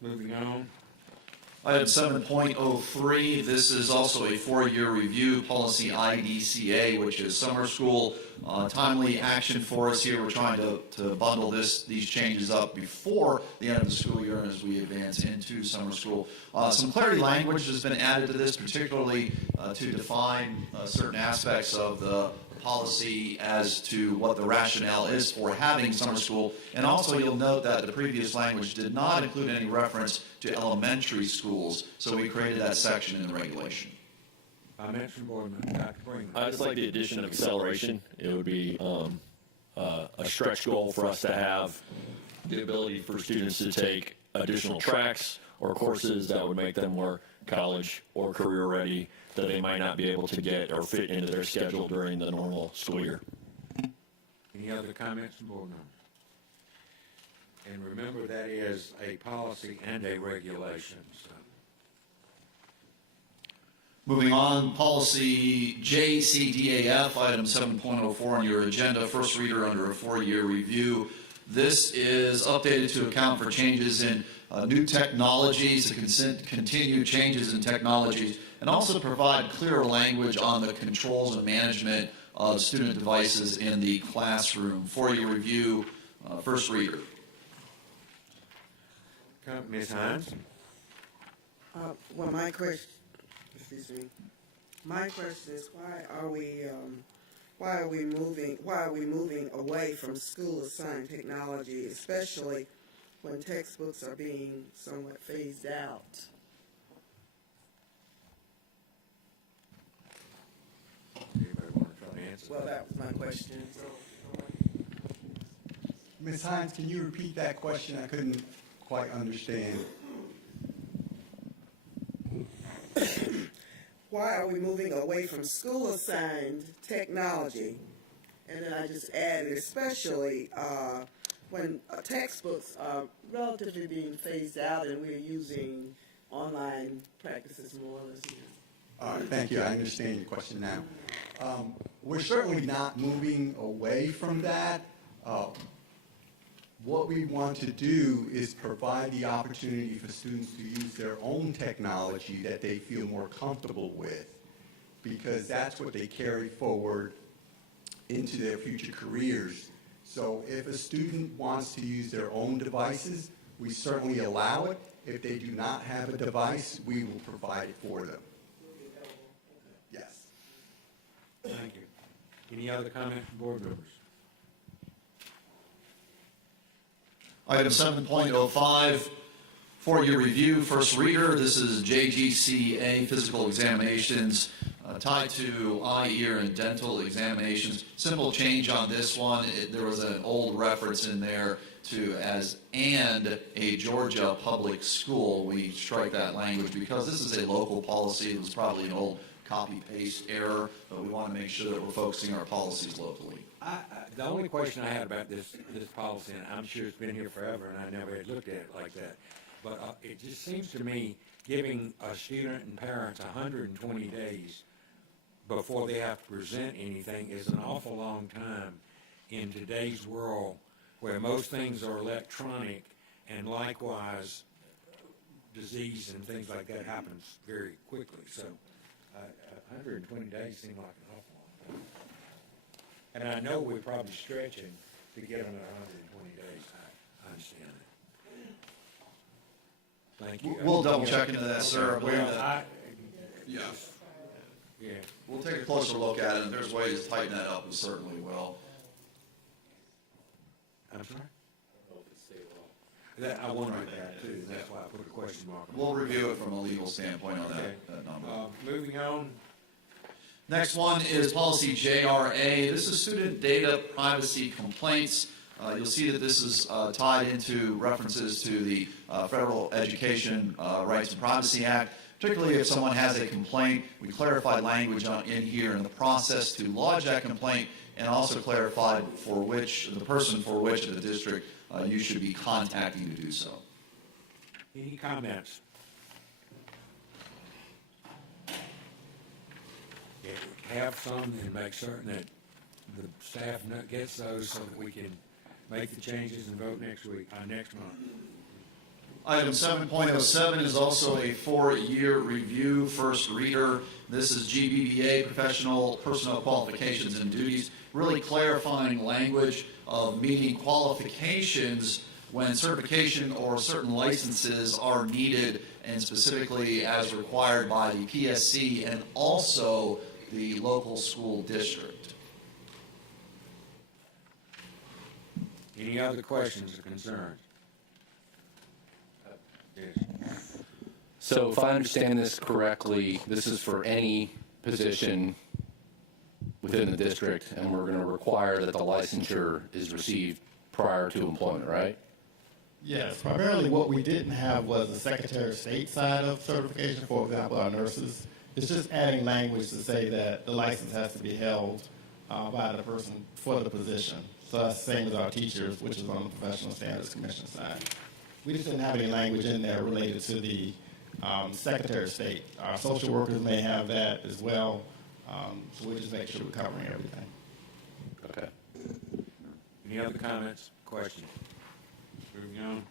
Moving on. Item 7.03, this is also a 4-year review, policy IDCA, which is summer school. Timely action for us here. We're trying to bundle these changes up before the end of the school year and as we advance into summer school. Some clarity language has been added to this, particularly to define certain aspects of the policy as to what the rationale is for having summer school. And also you'll note that the previous language did not include any reference to elementary schools, so we created that section in the regulation. Comments from board members. Dr. Freeman. I just like the addition of acceleration. It would be a stretch goal for us to have the ability for students to take additional tracks or courses that would make them more college or career ready that they might not be able to get or fit into their schedule during the normal school year. Any other comments from board members? And remember, that is a policy and a regulation. So. Moving on, policy JCDAF, item 7.04 on your agenda, first reader under a 4-year review. This is updated to account for changes in new technologies, to continue changes in technologies, and also provide clearer language on the controls and management of student devices in the classroom. 4-year review, first reader. Ms. Hines? Well, my question is, why are we moving away from school assigned technology, especially when textbooks are being somewhat phased out? Anybody want to try to answer? Well, that was my question. Ms. Hines, can you repeat that question? I couldn't quite understand. Why are we moving away from school-assigned technology? And then I just added, especially when textbooks are relatively being phased out and we're using online practices more or less. All right, thank you. I understand your question now. We're certainly not moving away from that. What we want to do is provide the opportunity for students to use their own technology that they feel more comfortable with, because that's what they carry forward into their future careers. So if a student wants to use their own devices, we certainly allow it. If they do not have a device, we will provide it for them. Yes. Thank you. Any other comments from board members? Item 7.05, 4-year review, first reader. This is JGCA physical examinations tied to eye, ear, and dental examinations. Simple change on this one. There was an old reference in there to as and a Georgia public school. We strike that language because this is a local policy. It was probably an old copy-paste error, but we want to make sure that we're focusing our policies locally. The only question I had about this policy, and I'm sure it's been here forever, and I never had looked at it like that, but it just seems to me giving a student and parents 120 days before they have to present anything is an awful long time in today's world where most things are electronic, and likewise disease and things like that happens very quickly. So 120 days seem like an awful long time. And I know we're probably stretching to get them at 120 days. I understand that. Thank you. We'll double check into that, sir. Yeah. Yeah. We'll take a closer look at it, and if there's ways to tighten that up, we certainly will. I'm sorry? I wondered that too. That's why I put a question mark on it. We'll review it from a legal standpoint on Okay. that number. Moving on. Next one is policy JRA. This is student data privacy complaints. You'll see that this is tied into references to the Federal Education Rights and Privacy Act. Particularly if someone has a complaint, we clarified language in here in the process to lodge that complaint, and also clarified for the person for which the district you should be contacting to do so. Any comments? Yeah, have some and make certain that the staff gets those so that we can make the changes and vote next month. Item 7.07 is also a 4-year review, first reader. This is GBBA, Professional Personnel Qualifications and Duties, really clarifying language of meeting qualifications when certification or certain licenses are needed, and specifically as required by the PSC and also the local school district. Any other questions or concerns? So if I understand this correctly, this is for any position within the district, and we're going to require that the licensure is received prior to employment, right? Yes, primarily what we didn't have was the Secretary of State side of certification, for example, our nurses. It's just adding language to say that the license has to be held by the person for the position. So that's the same as our teachers, which is on the Professional Standards Commission side. We just didn't have any language in there related to the Secretary of State. Our social workers may have that as well, so we'll just make sure we're covering everything. Okay. Any other comments, questions? Moving on.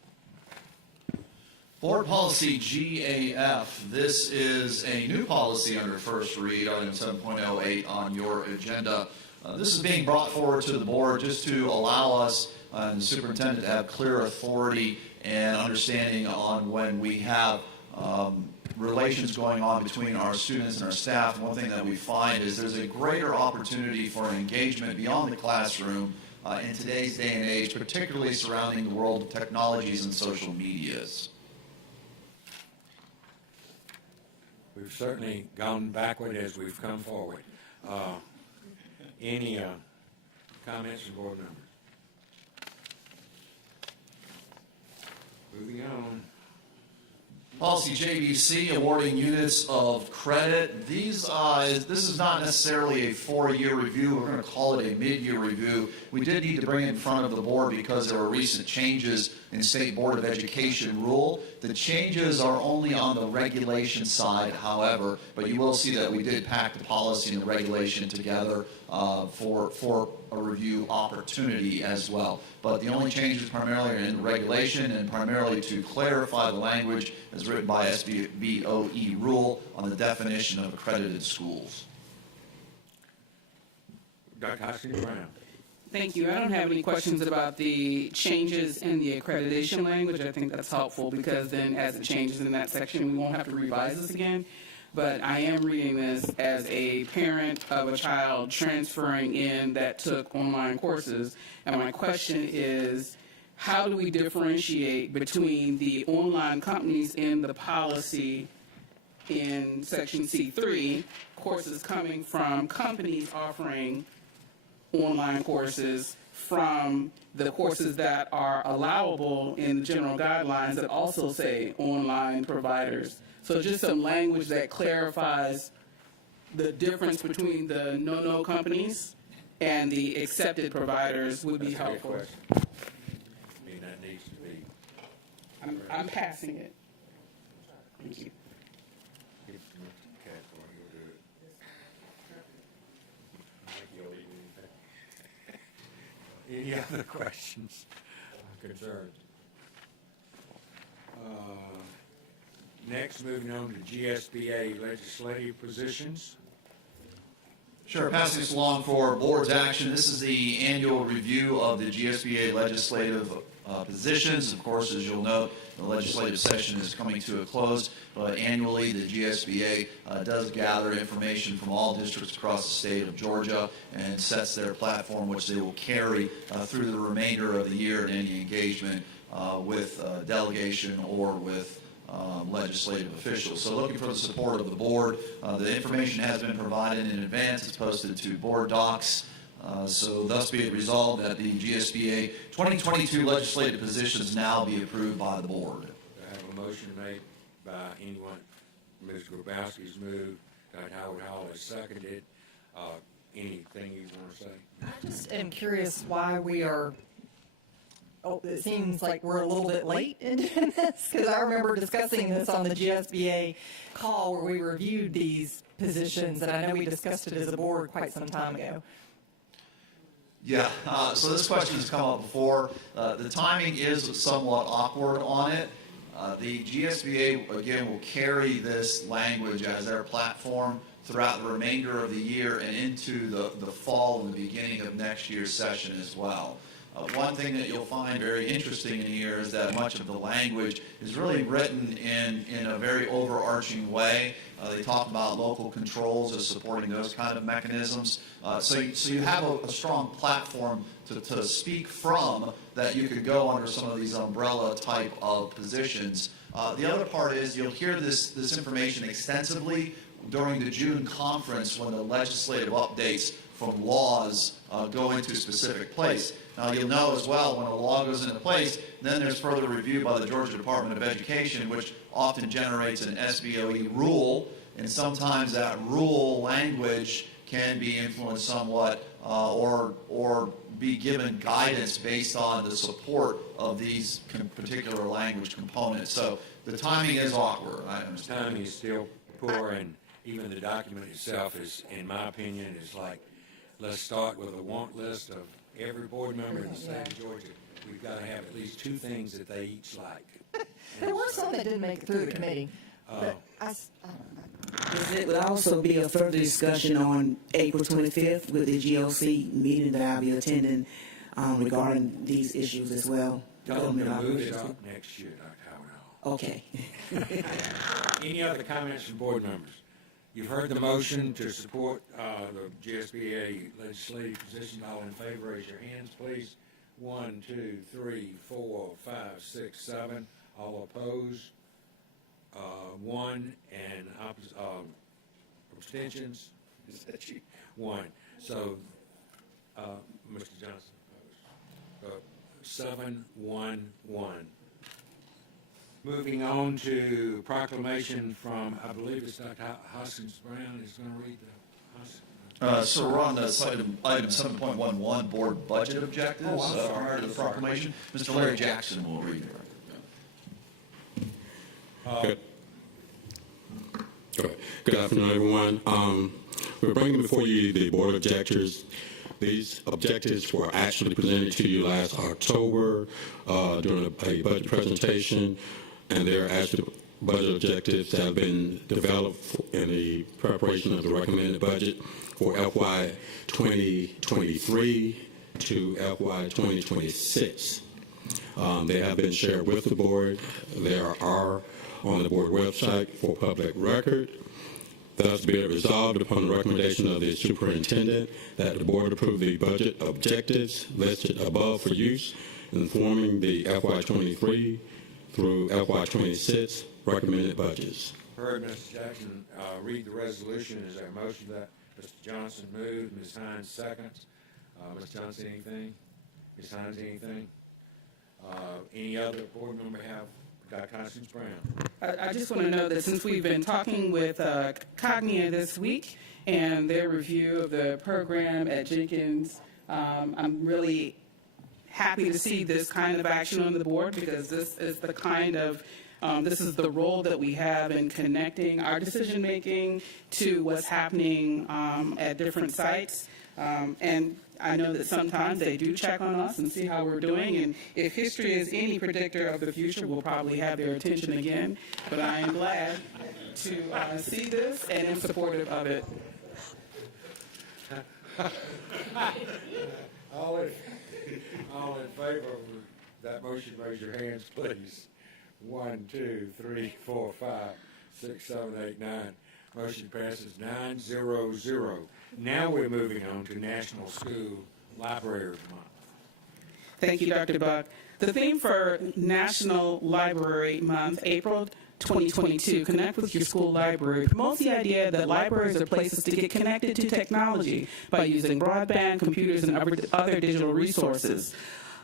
Board Policy GAF. This is a new policy under first read, item 7.08 on your agenda. This is being brought forward to the board just to allow us and the superintendent to have clear authority and understanding on when we have relations going on between our students and our staff. And one thing that we find is there's a greater opportunity for engagement beyond the classroom in today's day and age, particularly surrounding the world of technologies and social medias. We've certainly gone backward as we've come forward. Any comments from board members? Moving on. Policy JBC, awarding units of credit. This is not necessarily a 4-year review. We're going to call it a mid-year review. We did need to bring it in front of the board because there were recent changes in State Board of Education rule. The changes are only on the regulation side, however, but you will see that we did pack the policy and the regulation together for a review opportunity as well. But the only changes primarily are in the regulation and primarily to clarify the language as written by SBOE rule on the definition of accredited schools. Dr. Hoskins-Brown. Thank you. I don't have any questions about the changes in the accreditation language. I think that's helpful because then as it changes in that section, we won't have to revise this again. But I am reading this as a parent of a child transferring in that took online courses. And my question is, how do we differentiate between the online companies in the policy in section C3, courses coming from companies offering online courses, from the courses that are allowable in the general guidelines that also say online providers? So just some language that clarifies the difference between the no-no companies and the accepted providers would be helpful. I mean, that needs to be. I'm passing it. Thank you. Any other questions or concerns? Next, moving on to GSBA legislative positions. Sure, passing this along for board's action. This is the annual review of the GSBA legislative positions. Of course, as you'll note, the legislative session is coming to a close, but annually the GSBA does gather information from all districts across the state of Georgia and sets their platform, which they will carry through the remainder of the year in any engagement with delegation or with legislative officials. So looking for the support of the board. The information has been provided in advance. It's posted to board docs. So thus be it resolved that the GSBA 2022 legislative positions now be approved by the board. I have a motion made by anyone. Ms. Grabowski's moved. Dr. Howard Hall has seconded. Anything you want to say? I just am curious why we are. Oh, it seems like we're a little bit late in doing this, because I remember discussing this on the GSBA call where we reviewed these positions, and I know we discussed it as a board quite some time ago. Yeah, so this question has come up before. The timing is somewhat awkward on it. The GSBA, again, will carry this language as their platform throughout the remainder of the year and into the fall and the beginning of next year's session as well. One thing that you'll find very interesting in here is that much of the language is really written in a very overarching way. They talk about local controls as supporting those kind of mechanisms. So you have a strong platform to speak from that you could go under some of these umbrella type of positions. The other part is you'll hear this information extensively during the June conference when the legislative updates from laws go into a specific place. Now, you'll know as well when a law goes into place, then there's further review by the Georgia Department of Education, which often generates an SBOE rule, and sometimes that rule language can be influenced somewhat or be given guidance based on the support of these particular language components. So the timing is awkward, I understand. Timing is still poor, and even the document itself is, in my opinion, is like, let's start with a want list of every board member in the state of Georgia. We've got to have at least 2 things that they each like. There were some that didn't make it through the committee. But I don't know. It would also be a further discussion on April 25th with the GOC meeting that I'll be attending regarding these issues as well. Tell them to move it up next year, Dr. Howard. Okay. Any other comments from board members? You've heard the motion to support the GSBA legislative position. All in favor, raise your hands, please. 1, 2, 3, 4, 5, 6, 7. All opposed? 1, and abstentions? Is that you? 1. So, Mr. Johnson opposed. 7, 1, 1. Moving on to proclamation from, I believe it's Dr. Hoskins Brown is going to read the So we're on this item 7.11, board budget objectives. Oh, I'm sorry. Prior to the proclamation, Mr. Larry Jackson will read it. Good afternoon, everyone. We're bringing before you the board objectives. These objectives were actually presented to you last October during a budget presentation, and they're actually budget objectives that have been developed in the preparation of the recommended budget for FY 2023 to FY 2026. They have been shared with the board. They are on the board website for public record. Thus, be it resolved upon the recommendation of the superintendent that the board approve the budget objectives listed above for use in forming the FY 23 through FY 26 recommended budgets. Heard Mr. Jackson read the resolution. Is there a motion that Mr. Johnson moved, Ms. Hines seconds? Ms. Johnson, anything? Ms. Hines, anything? Any other board member have? Dr. Constance Brown. I just want to know that since we've been talking with Cognia this week and their review of the program at Jenkins, I'm really happy to see this kind of action on the board, because this is the kind of this is the role that we have in connecting our decision making to what's happening at different sites. And I know that sometimes they do check on us and see how we're doing, and if history is any predictor of the future, we'll probably have their attention again. But I am glad to see this and am supportive of it. All in favor of that motion, raise your hands, please. 1, 2, 3, 4, 5, 6, 7, 8, 9. Motion passes 9-0-0. Now we're moving on to National School Library Month. Thank you, Dr. Buck. The theme for National Library Month, April 2022, Connect with Your School Library, promotes the idea that libraries are places to get connected to technology by using broadband, computers, and other digital resources.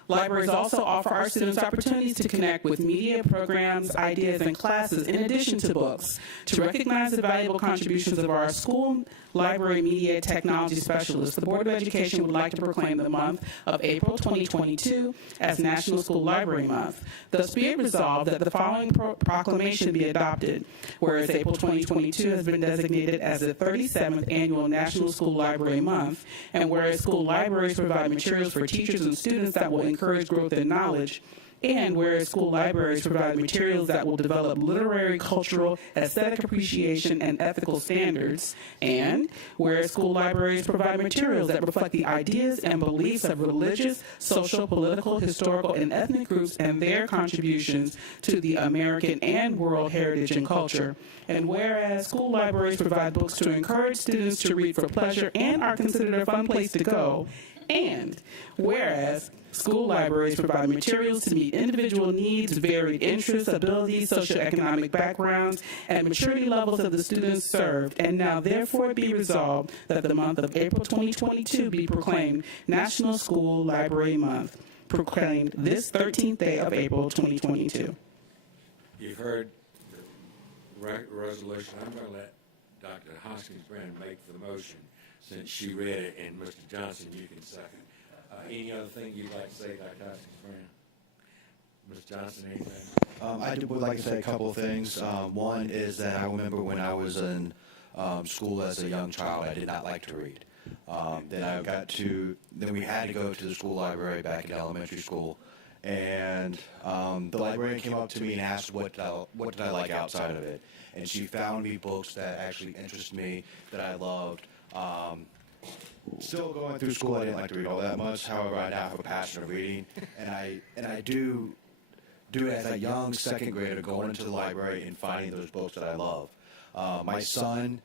Libraries also offer our students opportunities to connect with media, programs, ideas, and classes in addition to books. To recognize the valuable contributions of our school library media technology specialists, the Board of Education would like to proclaim the month of April 2022 as National School Library Month. Thus be it resolved that the following proclamation be adopted. Whereas April 2022 has been designated as the 37th Annual National School Library Month, and whereas school libraries provide materials for teachers and students that will encourage growth in knowledge, and whereas school libraries provide materials that will develop literary, cultural, aesthetic appreciation, and ethical standards, and whereas school libraries provide materials that reflect the ideas and beliefs of religious, social, political, historical, and ethnic groups and their contributions to the American and world heritage and culture, and whereas school libraries provide books to encourage students to read for pleasure and are considered a fun place to go, And whereas school libraries provide materials to meet individual needs, varied interests, abilities, socioeconomic backgrounds, and maturity levels of the students served, and now therefore be resolved that the month of April 2022 be proclaimed National School Library Month, proclaimed this 13th day of April 2022. You've heard the resolution. I'm going to let Dr. Hoskins-Brand make the motion since she read it, and Mr. Johnson, you can second. Any other thing you'd like to say, Dr. Hoskins-Brand? Ms. Johnson, anything? I would like to say a couple of things. One is that I remember when I was in school as a young child, I did not like to read. Then we had to go to the school library back in elementary school, and the librarian came up to me and asked what did I like outside of it, and she found me books that actually interested me, that I loved. Still going through school, I didn't like to read all that much. However, I now have a passion of reading, and I do it as a young second grader, going into the library and finding those books that I love. My son,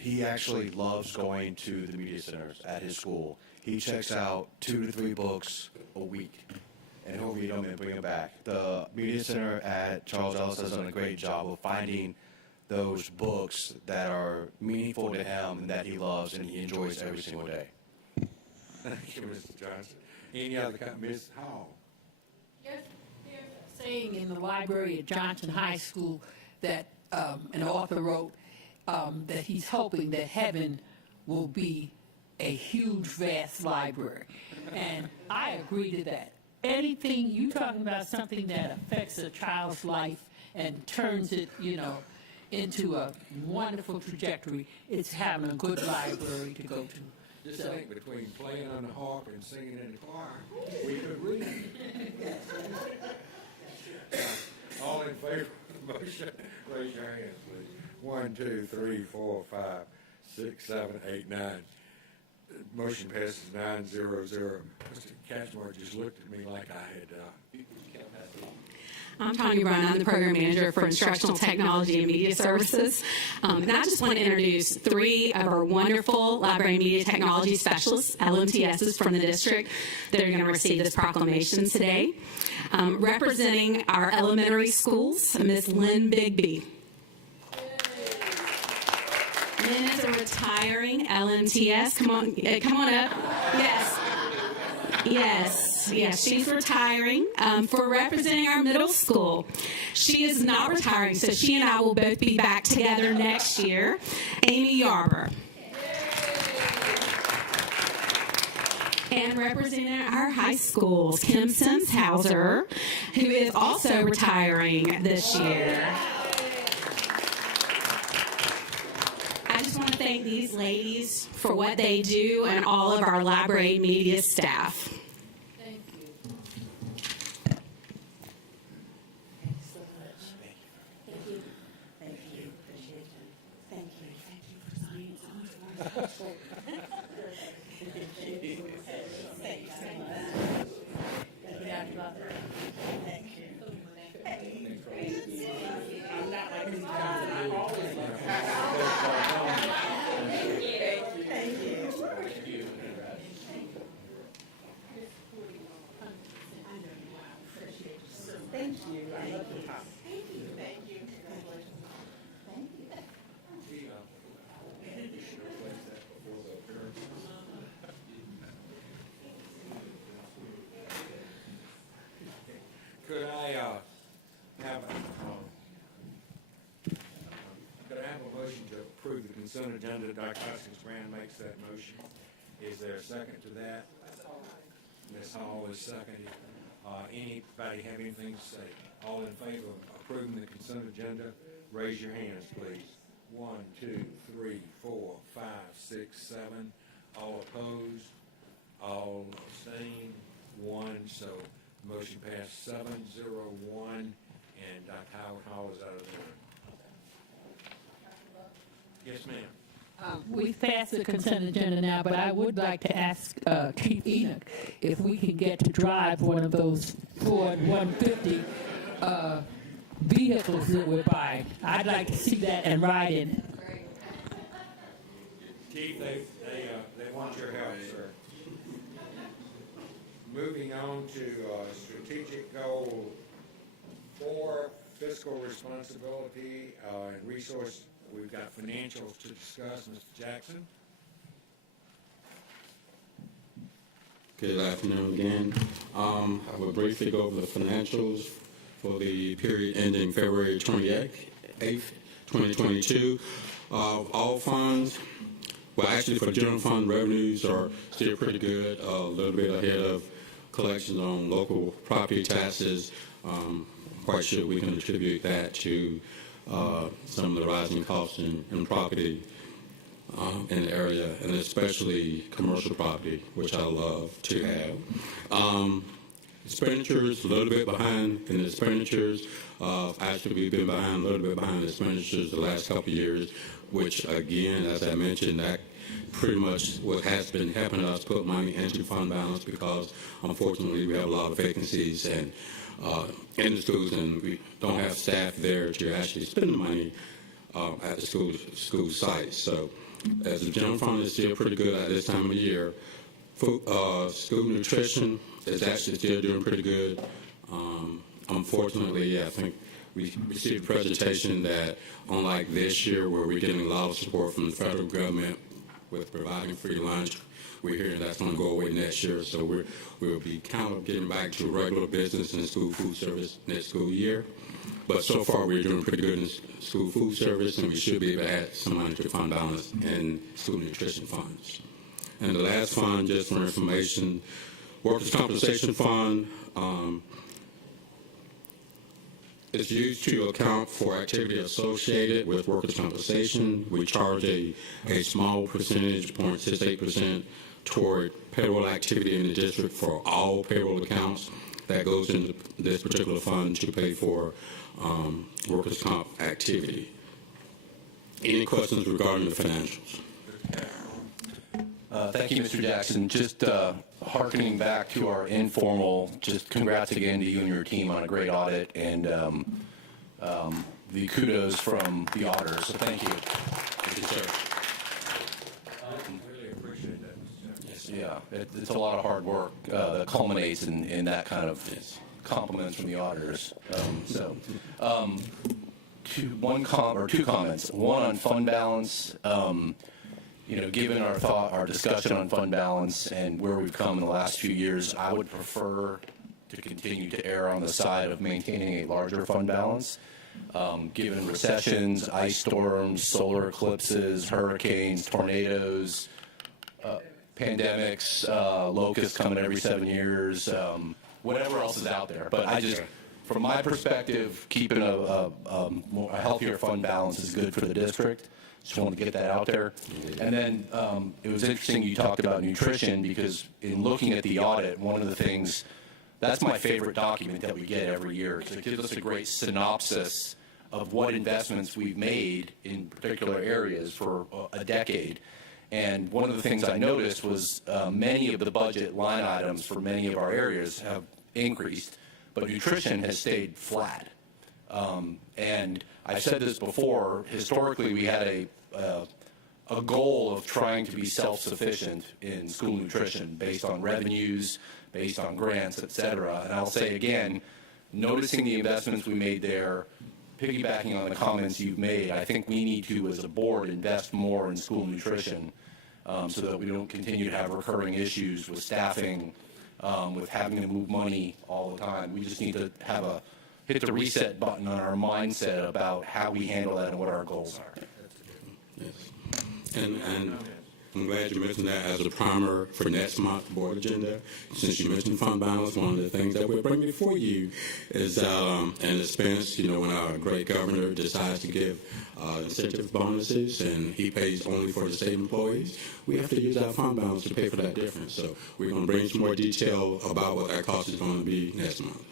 he actually loves going to the media centers at his school. He checks out 2 to 3 books a week, and he'll read them and bring them back. The media center at Charles Ellis has done a great job of finding those books that are meaningful to him and that he loves and he enjoys every single day. Thank you, Mr. Johnson. Any other comment? Ms. Hall? Yes, there's a saying in the library at Johnson High School that an author wrote that he's hoping that heaven will be a huge, vast library. And I agree to that. Anything, you talking about something that affects a child's life and turns it, into a wonderful trajectory, it's having a good library to go to. Just think, between playing on the harp and singing in the choir, we could read. All in favor of the motion, raise your hands, please. 1, 2, 3, 4, 5, 6, 7, 8, 9. Motion passes 9-0-0. Mr. Cashmore just looked at me like I had. I'm Tanya Brunn. I'm the Program Manager for Instructional Technology and Media Services. And I just want to introduce 3 of our wonderful Library and Media Technology Specialists, LMTSs from the district, that are going to receive this proclamation today. Representing our elementary schools, Ms. Lynn Bigby. Lynn is a retiring LMTS. Come on up. Yes, she's retiring for representing our middle school. She is not retiring, so she and I will both be back together next year. Amy Yarber. And representing our high schools, Kim Simshauser, who is also retiring this year. I just want to thank these ladies for what they do and all of our library media staff. Thank you. Thank you so much. Thank you. Thank you. Appreciate it. Thank you. Thank you for signing so much. Thank you so much. Thank you. I'm not like Ms. Johnson. I'm always like Thank you. I love the top. Thank you. Thank you. Congratulations. Thank you. Could I have a motion to approve the consent agenda? Dr. Hoskins-Brand makes that motion. Is there a second to that? Ms. Hall is seconded. Anybody have anything to say? All in favor of approving the consent agenda, raise your hands, please. 1, 2, 3, 4, 5, 6, 7. All opposed? All abstained? 1. So motion passed 7-0-1, and Dr. Howard Hall is out of order. Yes, ma'am. We've passed the consent agenda now, but I would like to ask Chief Enoch if we can get to drive one of those Ford 150 vehicles that we're buying. I'd like to see that and ride in. Chief, they want your help, sir. Moving on to strategic goal 4, fiscal responsibility and resource. We've got financials to discuss. Mr. Jackson. Good afternoon again. I will briefly go over the financials for the period ending February 28th, 2022. All funds, well, actually for general fund revenues are still pretty good, a little bit ahead of collections on local property taxes. Quite sure we can attribute that to some of the rising costs in property in the area, and especially commercial property, which I love to have. Expenditures, a little bit behind in the expenditures. Actually, we've been a little bit behind the expenditures the last couple of years, which again, as I mentioned, that pretty much what has been helping us put money into fund balance, because unfortunately we have a lot of vacancies and in the schools, and we don't have staff there to actually spend the money at the school sites. So as the general fund is still pretty good at this time of the year, school nutrition is actually still doing pretty good. Unfortunately, I think we received a presentation that unlike this year where we're getting a lot of support from the federal government with providing free lunch, we're hearing that's going to go away next year. So we'll be kind of getting back to regular business and school food service next school year. But so far we're doing pretty good in school food service, and we should be able to add some money to fund balance in school nutrition funds. And the last fund, just for information, workers' compensation fund, is used to account for activity associated with workers' compensation. We charge a small percentage, 0.68%, toward payroll activity in the district for all payroll accounts. That goes into this particular fund to pay for workers' comp activity. Any questions regarding the financials? Thank you, Mr. Jackson. Just hearkening back to our informal, just congrats again to you and your team on a great audit, and the kudos from the auditors. So thank you. Thank you, sir. Really appreciate that, Mr. Jackson. Yeah, it's a lot of hard work that culminates in that kind of compliments from the auditors. Two comments. One on fund balance. Given our discussion on fund balance and where we've come in the last few years, I would prefer to continue to err on the side of maintaining a larger fund balance. Given recessions, ice storms, solar eclipses, hurricanes, tornadoes, pandemics, locusts coming every 7 years, whatever else is out there. But I just, from my perspective, keeping a healthier fund balance is good for the district. Just wanted to get that out there. And then it was interesting you talked about nutrition, because in looking at the audit, one of the things, that's my favorite document that we get every year. It gives us a great synopsis of what investments we've made in particular areas for a decade. And one of the things I noticed was many of the budget line items for many of our areas have increased, but nutrition has stayed flat. And I've said this before, historically we had a goal of trying to be self-sufficient in school nutrition based on revenues, based on grants, et cetera. And I'll say again, noticing the investments we made there, piggybacking on the comments you've made, I think we need to, as a board, invest more in school nutrition so that we don't continue to have recurring issues with staffing, with having to move money all the time. We just need to hit the reset button on our mindset about how we handle that and what our goals are. Yes. And I'm glad you mentioned that as a primer for next month's board agenda. Since you mentioned fund balance, one of the things that we'll bring before you is an expense. When our great governor decides to give incentive bonuses and he pays only for the state employees, we have to use our fund balance to pay for that difference. So we're going to bring some more detail about what that cost is going to be next month.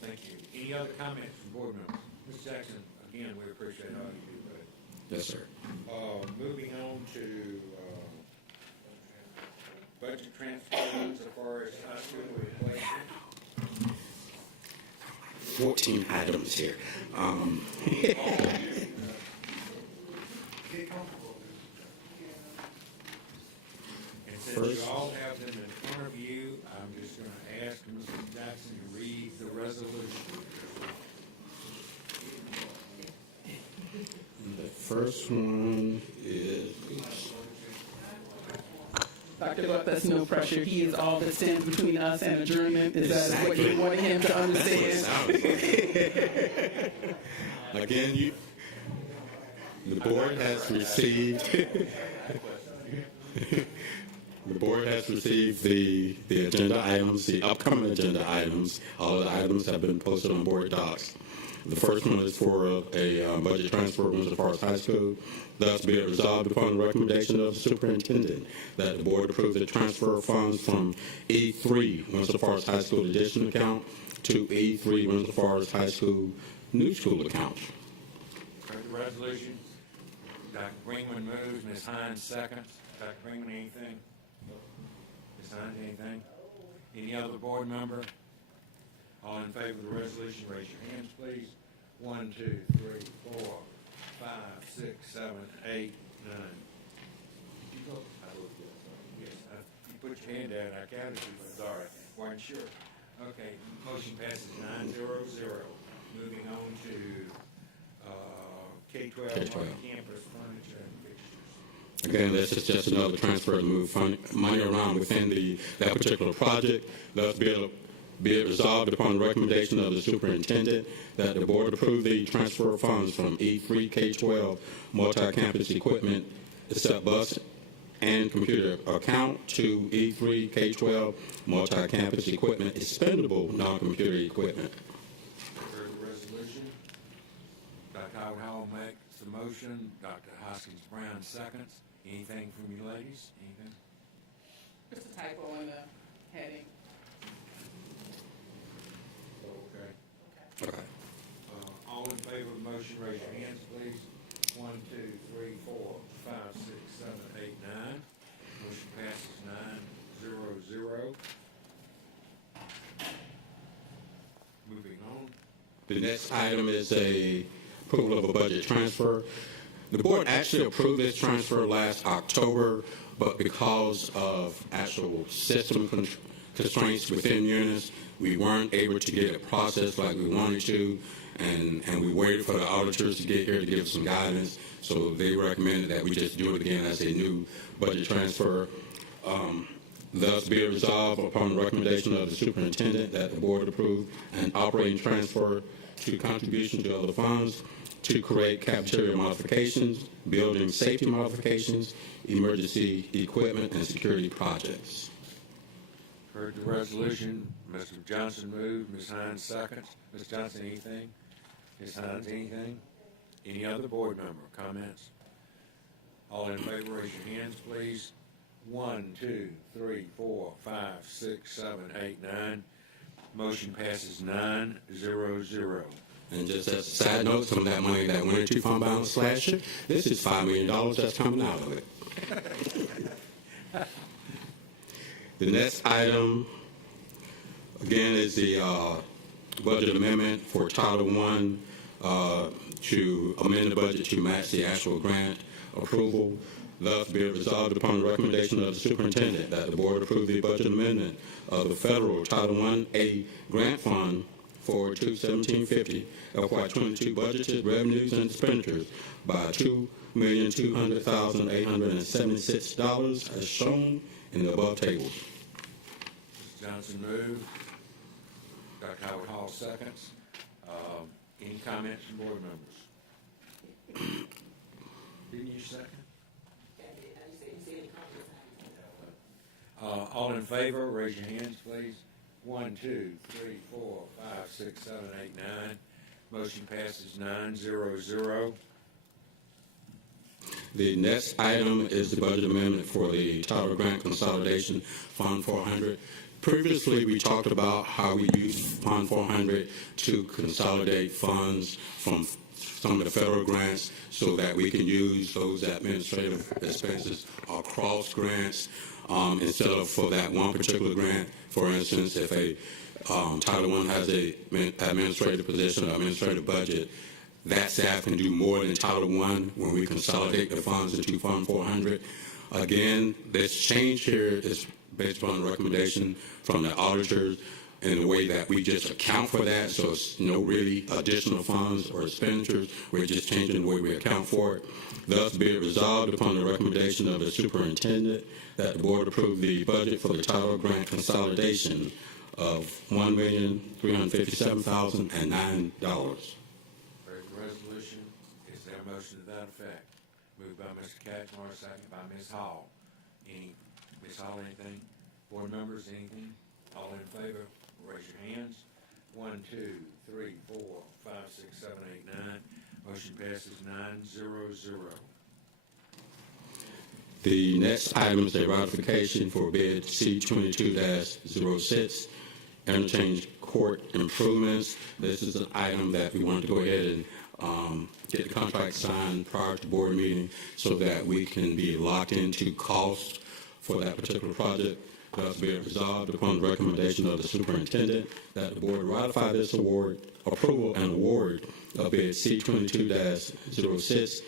Thank you. Any other comments from board members? Ms. Jackson, again, we appreciate all you do. Yes, sir. Moving on to budget transfers as far as high school replacement. 14 items here. And since you all have them in front front of you, I'm just going to ask Mr. Jackson to read the resolution. The first one is, Dr. Buck, that's no pressure. He is all that stands between us and adjournment. Is that what you want him to understand? again, the board has received the board has received the agenda items, the upcoming agenda items. All of the items have been posted on board docs. The first one is for a budget transfer of Windsor Forest High School. Thus be it resolved upon the recommendation of the superintendent that the board approve the transfer of funds from E3 Windsor Forest High School addition account to E3 Windsor Forest High School new school account. Heard the resolution. Dr. Greenman moves, Ms. Hines seconds. Dr. Greenman, anything? Ms. Hines, anything? Any other board member? All in favor of the resolution, raise your hands, please. 1, 2, 3, 4, 5, 6, 7, 8, 9. Did you vote? I voted yes. Yes. You put your hand down. I counted you, but sorry. Weren't sure. Okay. Motion passes 9-0-0. Moving on to K-12 on-campus furniture and fixtures. Again, this is just another transfer to move money around within that particular project. Thus, be it resolved upon the recommendation of the superintendent that the board approve the transfer of funds from E3 K-12 multi-campus equipment, except bus and computer account, to E3 K-12 multi-campus equipment, expendable non-computer equipment. Heard the resolution. Dr. Howard Hall makes the motion. Dr. Hoskins Brown seconds. Anything from you ladies? Anything? Just a typo in the heading. Okay. All in favor of the motion, raise your hands, please. 1, 2, 3, 4, 5, 6, 7, 8, 9. Motion passes 9-0-0. Moving on. The next item is a approval of a budget transfer. The board actually approved this transfer last October, but because of actual system constraints within units, we weren't able to get it processed like we wanted to, and we waited for the auditors to get here to give us some guidance, so they recommended that we just do it again as a new budget transfer. Thus be it resolved upon the recommendation of the superintendent that the board approve an operating transfer to contribution to other funds to create cafeteria modifications, building safety modifications, emergency equipment, and security projects. Heard the resolution. Mr. Johnson moved. Ms. Hines seconds. Ms. Johnson, anything? Ms. Hines, anything? Any other board member comments? All in favor, raise your hands, please. 1, 2, 3, 4, 5, 6, 7, 8, 9. Motion passes 9-0-0. And just as a side note, some of that money that went into fund balance last year, this is $5 million that's coming out of it. The next item, again, is the budget amendment for Title I to amend the budget to match the actual grant approval. Thus, be it resolved upon the recommendation of the superintendent that the board approve the budget amendment of the federal Title I-A grant fund for 1750 FY22 budgeted revenues and expenditures by $2,200,876 as shown in the above tables. Mr. Johnson moved. Dr. Howard Hall seconds. Any comments from board members? Didn't you second? All in favor, raise your hands, please. 1, 2, 3, 4, 5, 6, 7, 8, 9. Motion passes 9-0-0. The next item is the budget amendment for the Title Grant Consolidation Fund 400. Previously, we talked about how we use Fund 400 to consolidate funds from some of the federal grants so that we can use those administrative expenses across grants instead of for that one particular grant. For instance, if a Title I has a administrative position or administrative budget, that staff can do more than Title I when we consolidate the funds into Fund 400. Again, this change here is based upon the recommendation from the auditors in a way that we just account for that, so it's no really additional funds or expenditures. We're just changing the way we account for it. Thus, be it resolved upon the recommendation of the superintendent that the board approve the budget for the title grant consolidation of $1,357,009. Heard the resolution. Is there a motion to that effect? Moved by Mr. Catchmore, second by Ms. Hall. Ms. Hall, anything? Board members, anything? All in favor, raise your hands. 1, 2, 3, 4, 5, 6, 7, 8, 9. Motion passes 9-0-0. The next item is a ratification for bid C22-06, interchange court improvements. This is an item that we wanted to go ahead and get the contract signed prior to the board meeting so that we can be locked into cost for that particular project. Thus be it resolved upon the recommendation of the superintendent that the board ratify this approval and award of bid C22-06,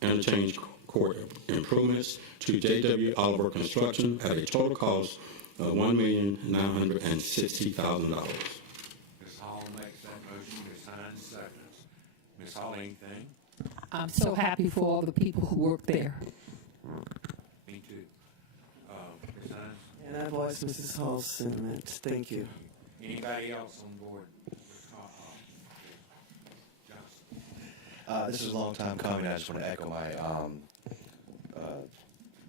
interchange court improvements to J.W. Oliver Construction at a total cost of $1,960,000. Ms. Hall makes that motion. Ms. Hines seconds. Ms. Hall, anything? I'm so happy for all the people who work there. Me too. Ms. Hines? And I voice Mrs. Hall's sentiments. Thank you. Anybody else on board? This is a long time coming. I just want to echo my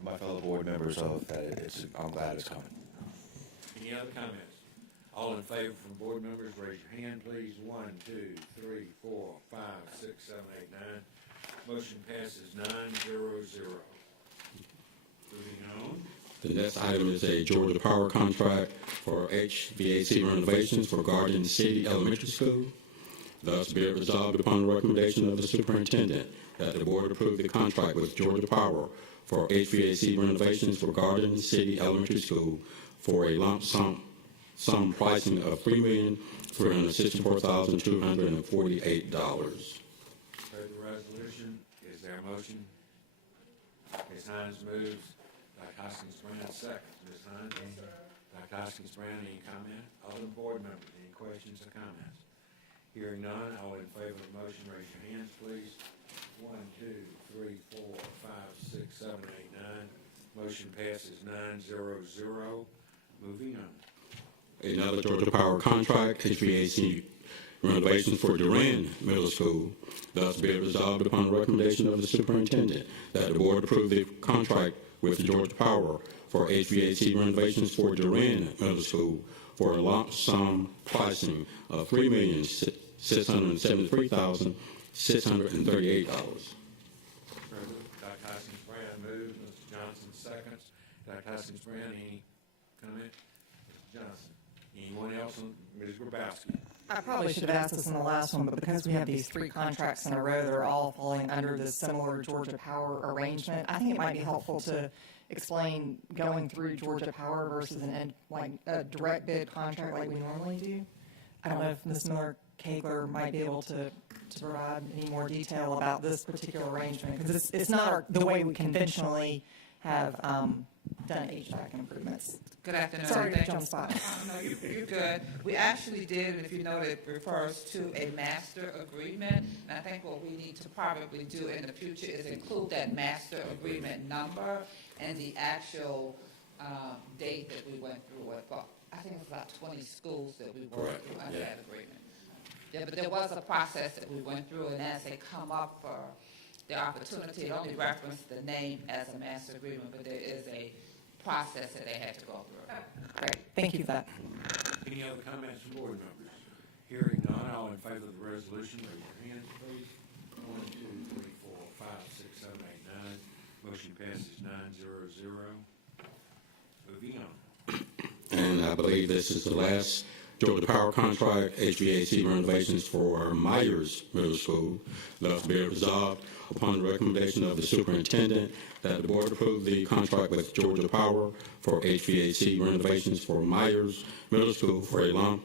my fellow board members of that. I'm glad it's coming. Any other comments? All in favor from board members, raise your hand, please. 1, 2, 3, 4, 5, 6, 7, 8, 9. Motion passes 9-0-0. Moving on. The next item is a Georgia Power contract for HVAC renovations for Garden City Elementary School. Thus be it resolved upon the recommendation of the superintendent that the board approve the contract with Georgia Power for HVAC renovations for Garden City Elementary School for a lump sum pricing of $3,364,248. Heard the resolution. Is there a motion? Ms. Hines moves. Dr. Hoskins-Brown seconds. Ms. Hines? Dr. Hoskins-Brown, any comment? Other board members, any questions or comments? Hearing none, all in favor of the motion, raise your hands, please. 1, 2, 3, 4, 5, 6, 7, 8, 9. Motion passes 9-0-0. Moving on. Another Georgia Power contract, HVAC renovations for Durand Middle School. Thus be it resolved upon the recommendation of the superintendent that the board approve the contract with Georgia Power for HVAC renovations for Durand Middle School for a lump sum pricing of $3,673,638. Dr. Hoskins-Brown moves. Mr. Johnson seconds. Dr. Hoskins-Brown, any comment? Mr. Johnson. Anyone else? Ms. Grabowski. I probably should have asked this in the last one, but because we have these 3 contracts in a row that are all falling under this similar Georgia Power arrangement, I think it might be helpful to explain going through Georgia Power versus a direct bid contract like we normally do. I don't know if Ms. Miller-Kagler might be able to provide any more detail about this particular arrangement, because it's not the way we conventionally have done HVAC improvements. Good afternoon. Sorry to put you on the spot. No, you're good. We actually did, and if you note, it refers to a master agreement. And I think what we need to probably do in the future is include that master agreement number and the actual date that we went through it. But I think it was about 20 schools that we worked through under that agreement. Yeah, but there was a process that we went through, and as they come up for the opportunity, it only referenced the name as a master agreement, but there is a process that they had to go through. Great. Thank you for that. Any other comments from board members? Hearing none, all in favor of the resolution, raise your hands, please. 1, 2, 3, 4, 5, 6, 7, 8, 9. Motion passes 9-0-0. Moving on. And I believe this is the last Georgia Power contract, HVAC renovations for Myers Middle School. Thus be it resolved upon the recommendation of the superintendent that the board approve the contract with Georgia Power for HVAC renovations for Myers Middle School for a lump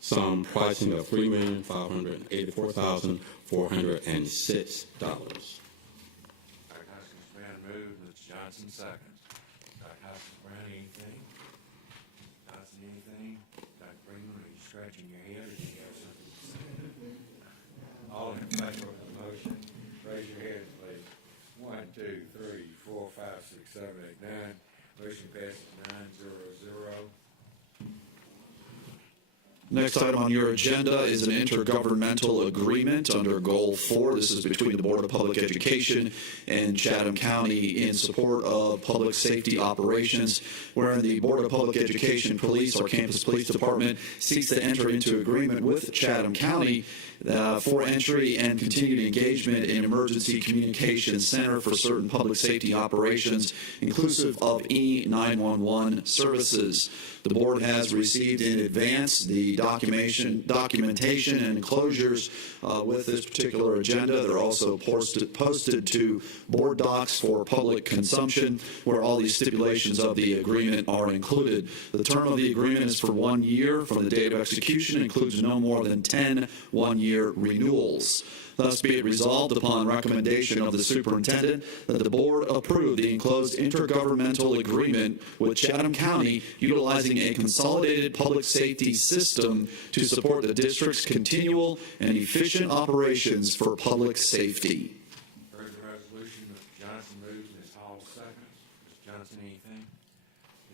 sum pricing of $3,584,406. Dr. Hoskins, Brown moved, Mr. Johnson seconds. Dr. Hoskins, Brown, anything? Johnson, anything? Dr. Freeman, are you scratching your head or do you have something to say? All in favor of the motion, raise your hands, please. 1, 2, 3, 4, 5, 6, 7, 8, 9. Motion passes 9-0-0. Next item on your agenda is an intergovernmental agreement under Goal 4. This is between the Board of Public Education and Chatham County in support of public safety operations, wherein the Board of Public Education Police, or Campus Police Department, seeks to enter into agreement with Chatham County for entry and continued engagement in Emergency Communications Center for certain public safety operations, inclusive of E911 services. The board has received in advance the documentation and enclosures with this particular agenda. They're also posted to board docs for public consumption, where all these stipulations of the agreement are included. The term of the agreement is for 1 year from the date of execution and includes no more than 10 one-year renewals. Thus be it resolved upon recommendation of the superintendent that the board approve the enclosed intergovernmental agreement with Chatham County utilizing a consolidated public safety system to support the district's continual and efficient operations for public safety. Heard the resolution, Mr. Johnson moves, Ms. Hall seconds. Ms. Johnson, anything?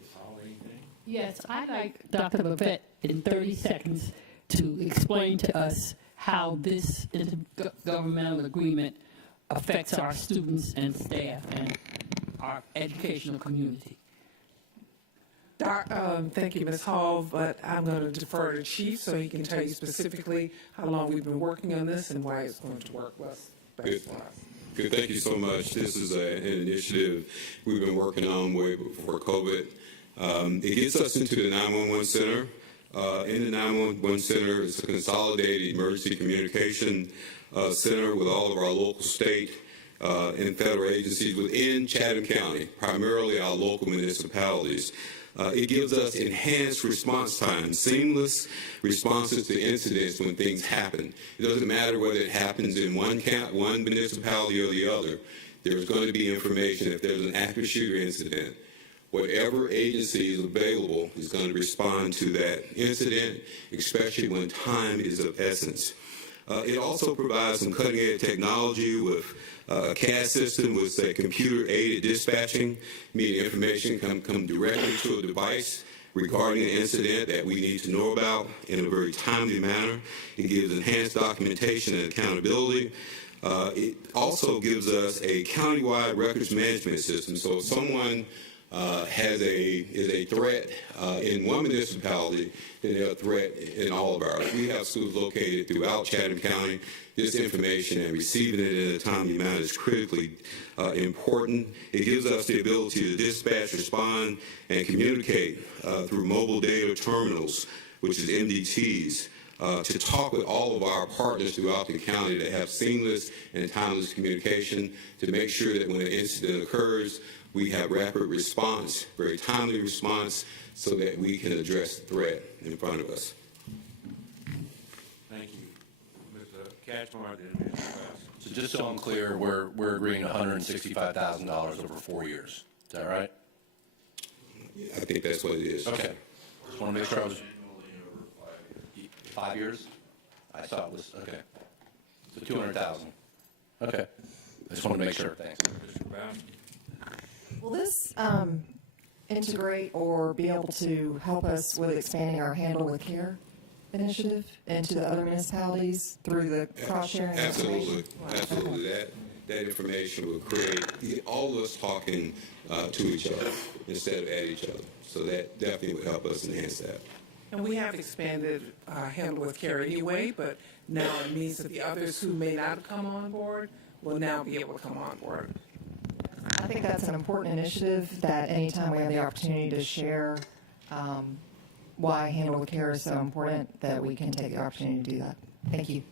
Ms. Hall, anything? Yes, I'd like Dr. Levette in 30 seconds to explain to us how this intergovernmental agreement affects our students and staff and our educational community. Thank you, Ms. Hall, but I'm going to defer to Chief so he can tell you specifically how long we've been working on this and why it's going to work best for us. Good. Thank you so much. This is an initiative we've been working on way before COVID. It gets us into the 911 center. In the 911 center, it's a consolidated emergency communication center with all of our local, state, and federal agencies within Chatham County, primarily our local municipalities. It gives us enhanced response time, seamless responses to incidents when things happen. It doesn't matter whether it happens in one municipality or the other. There's going to be information if there's an active shooter incident. Whatever agency is available is going to respond to that incident, especially when time is of essence. It also provides some cutting-edge technology with a CAD system with a computer-aided dispatching, meaning information come directly to a device regarding an incident that we need to know about in a very timely manner. It gives enhanced documentation and accountability. It also gives us a countywide records management system. So if someone is a threat in one municipality, then they're a threat in all of ours. We have schools located throughout Chatham County. This information and receiving it in a timely manner is critically important. It gives us the ability to dispatch, respond, and communicate through mobile data terminals, which is MDTs, to talk with all of our partners throughout the county to have seamless and timeless communication to make sure that when an incident occurs, we have rapid response, very timely response, so that we can address the threat in front of us. Thank you. Mr. Catchmark, then Mr. Faust. So just so I'm clear, we're agreeing $165,000 over 4 years. Is that right? I think that's what it is. Okay. Just want to make sure I was 5 years. I thought it was okay. So 200,000. Okay. I just want to make sure. Thanks. Mr. Brown. Will this integrate or be able to help us with expanding our Handle with Care initiative into the other municipalities through the cross-sharing? Absolutely. Absolutely. That information will create all of us talking to each other instead of at each other. So that definitely would help us enhance that. And we have expanded Handle with Care anyway, but now it means that the others who may not have come on board will now be able to come on board. I think that's an important initiative that anytime we have the opportunity to share why Handle with Care is so important, that we can take the opportunity to do that. Thank you.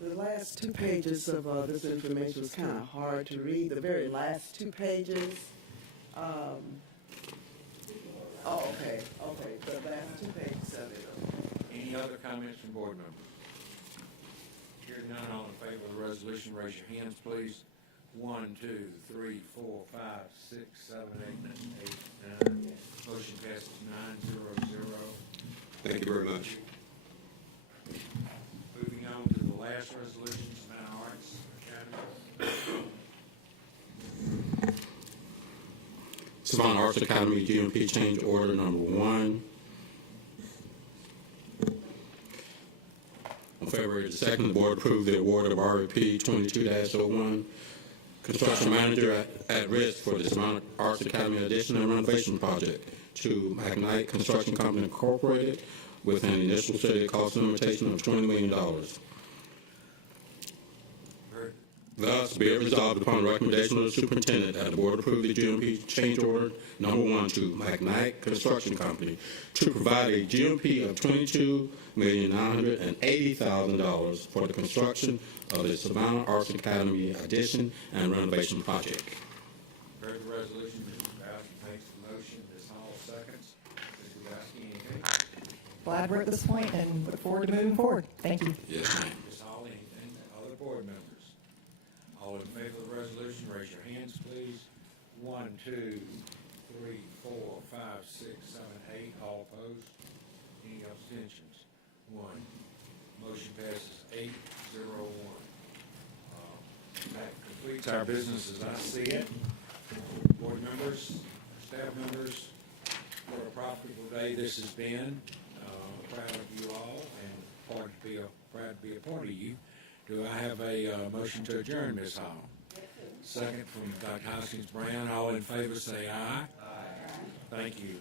The last 2 pages of this information was kind of hard to read. The very last 2 pages, Oh, okay, the last 2 pages of it. Any other comments from board members? Hearing none, all in favor of the resolution, raise your hands, please. 1, 2, 3, 4, 5, 6, 7, 8, 9. Motion passes 9-0-0. Thank you very much. Moving on to the last resolution, Savannah Arts Academy. Savannah Arts Academy GMP change order number 1. On February the 2nd, the board approved the award of RFP 22-01, construction manager at risk for the Savannah Arts Academy addition and renovation project to Magnite Construction Company Incorporated with an initial stated cost limitation of $20 million. Thus, be it resolved upon the recommendation of the superintendent that the board approve the GMP change order number 1 to Magnite Construction Company to provide a GMP of $22,980,000 for the construction of the Savannah Arts Academy addition and renovation project. Heard the resolution, Mr. Bowser makes the motion, Ms. Hall seconds. Mr. Gosky, anything? Glad we're at this point and look forward to moving forward. Thank you. Yes, ma'am. Ms. Hall, anything? Other board members? All in favor of the resolution, raise your hands, please. 1, 2, 3, 4, 5, 6, 7, 8. All opposed? Any abstentions? 1. Motion passes 8-0-1. That completes our business as I see it. Board members, staff members, what a profitable day this has been. Proud of you all and proud to be a part of you. Do I have a motion to adjourn, Ms. Hall? Second from Dr. Hoskins Brown. All in favor say aye. Aye. Thank you.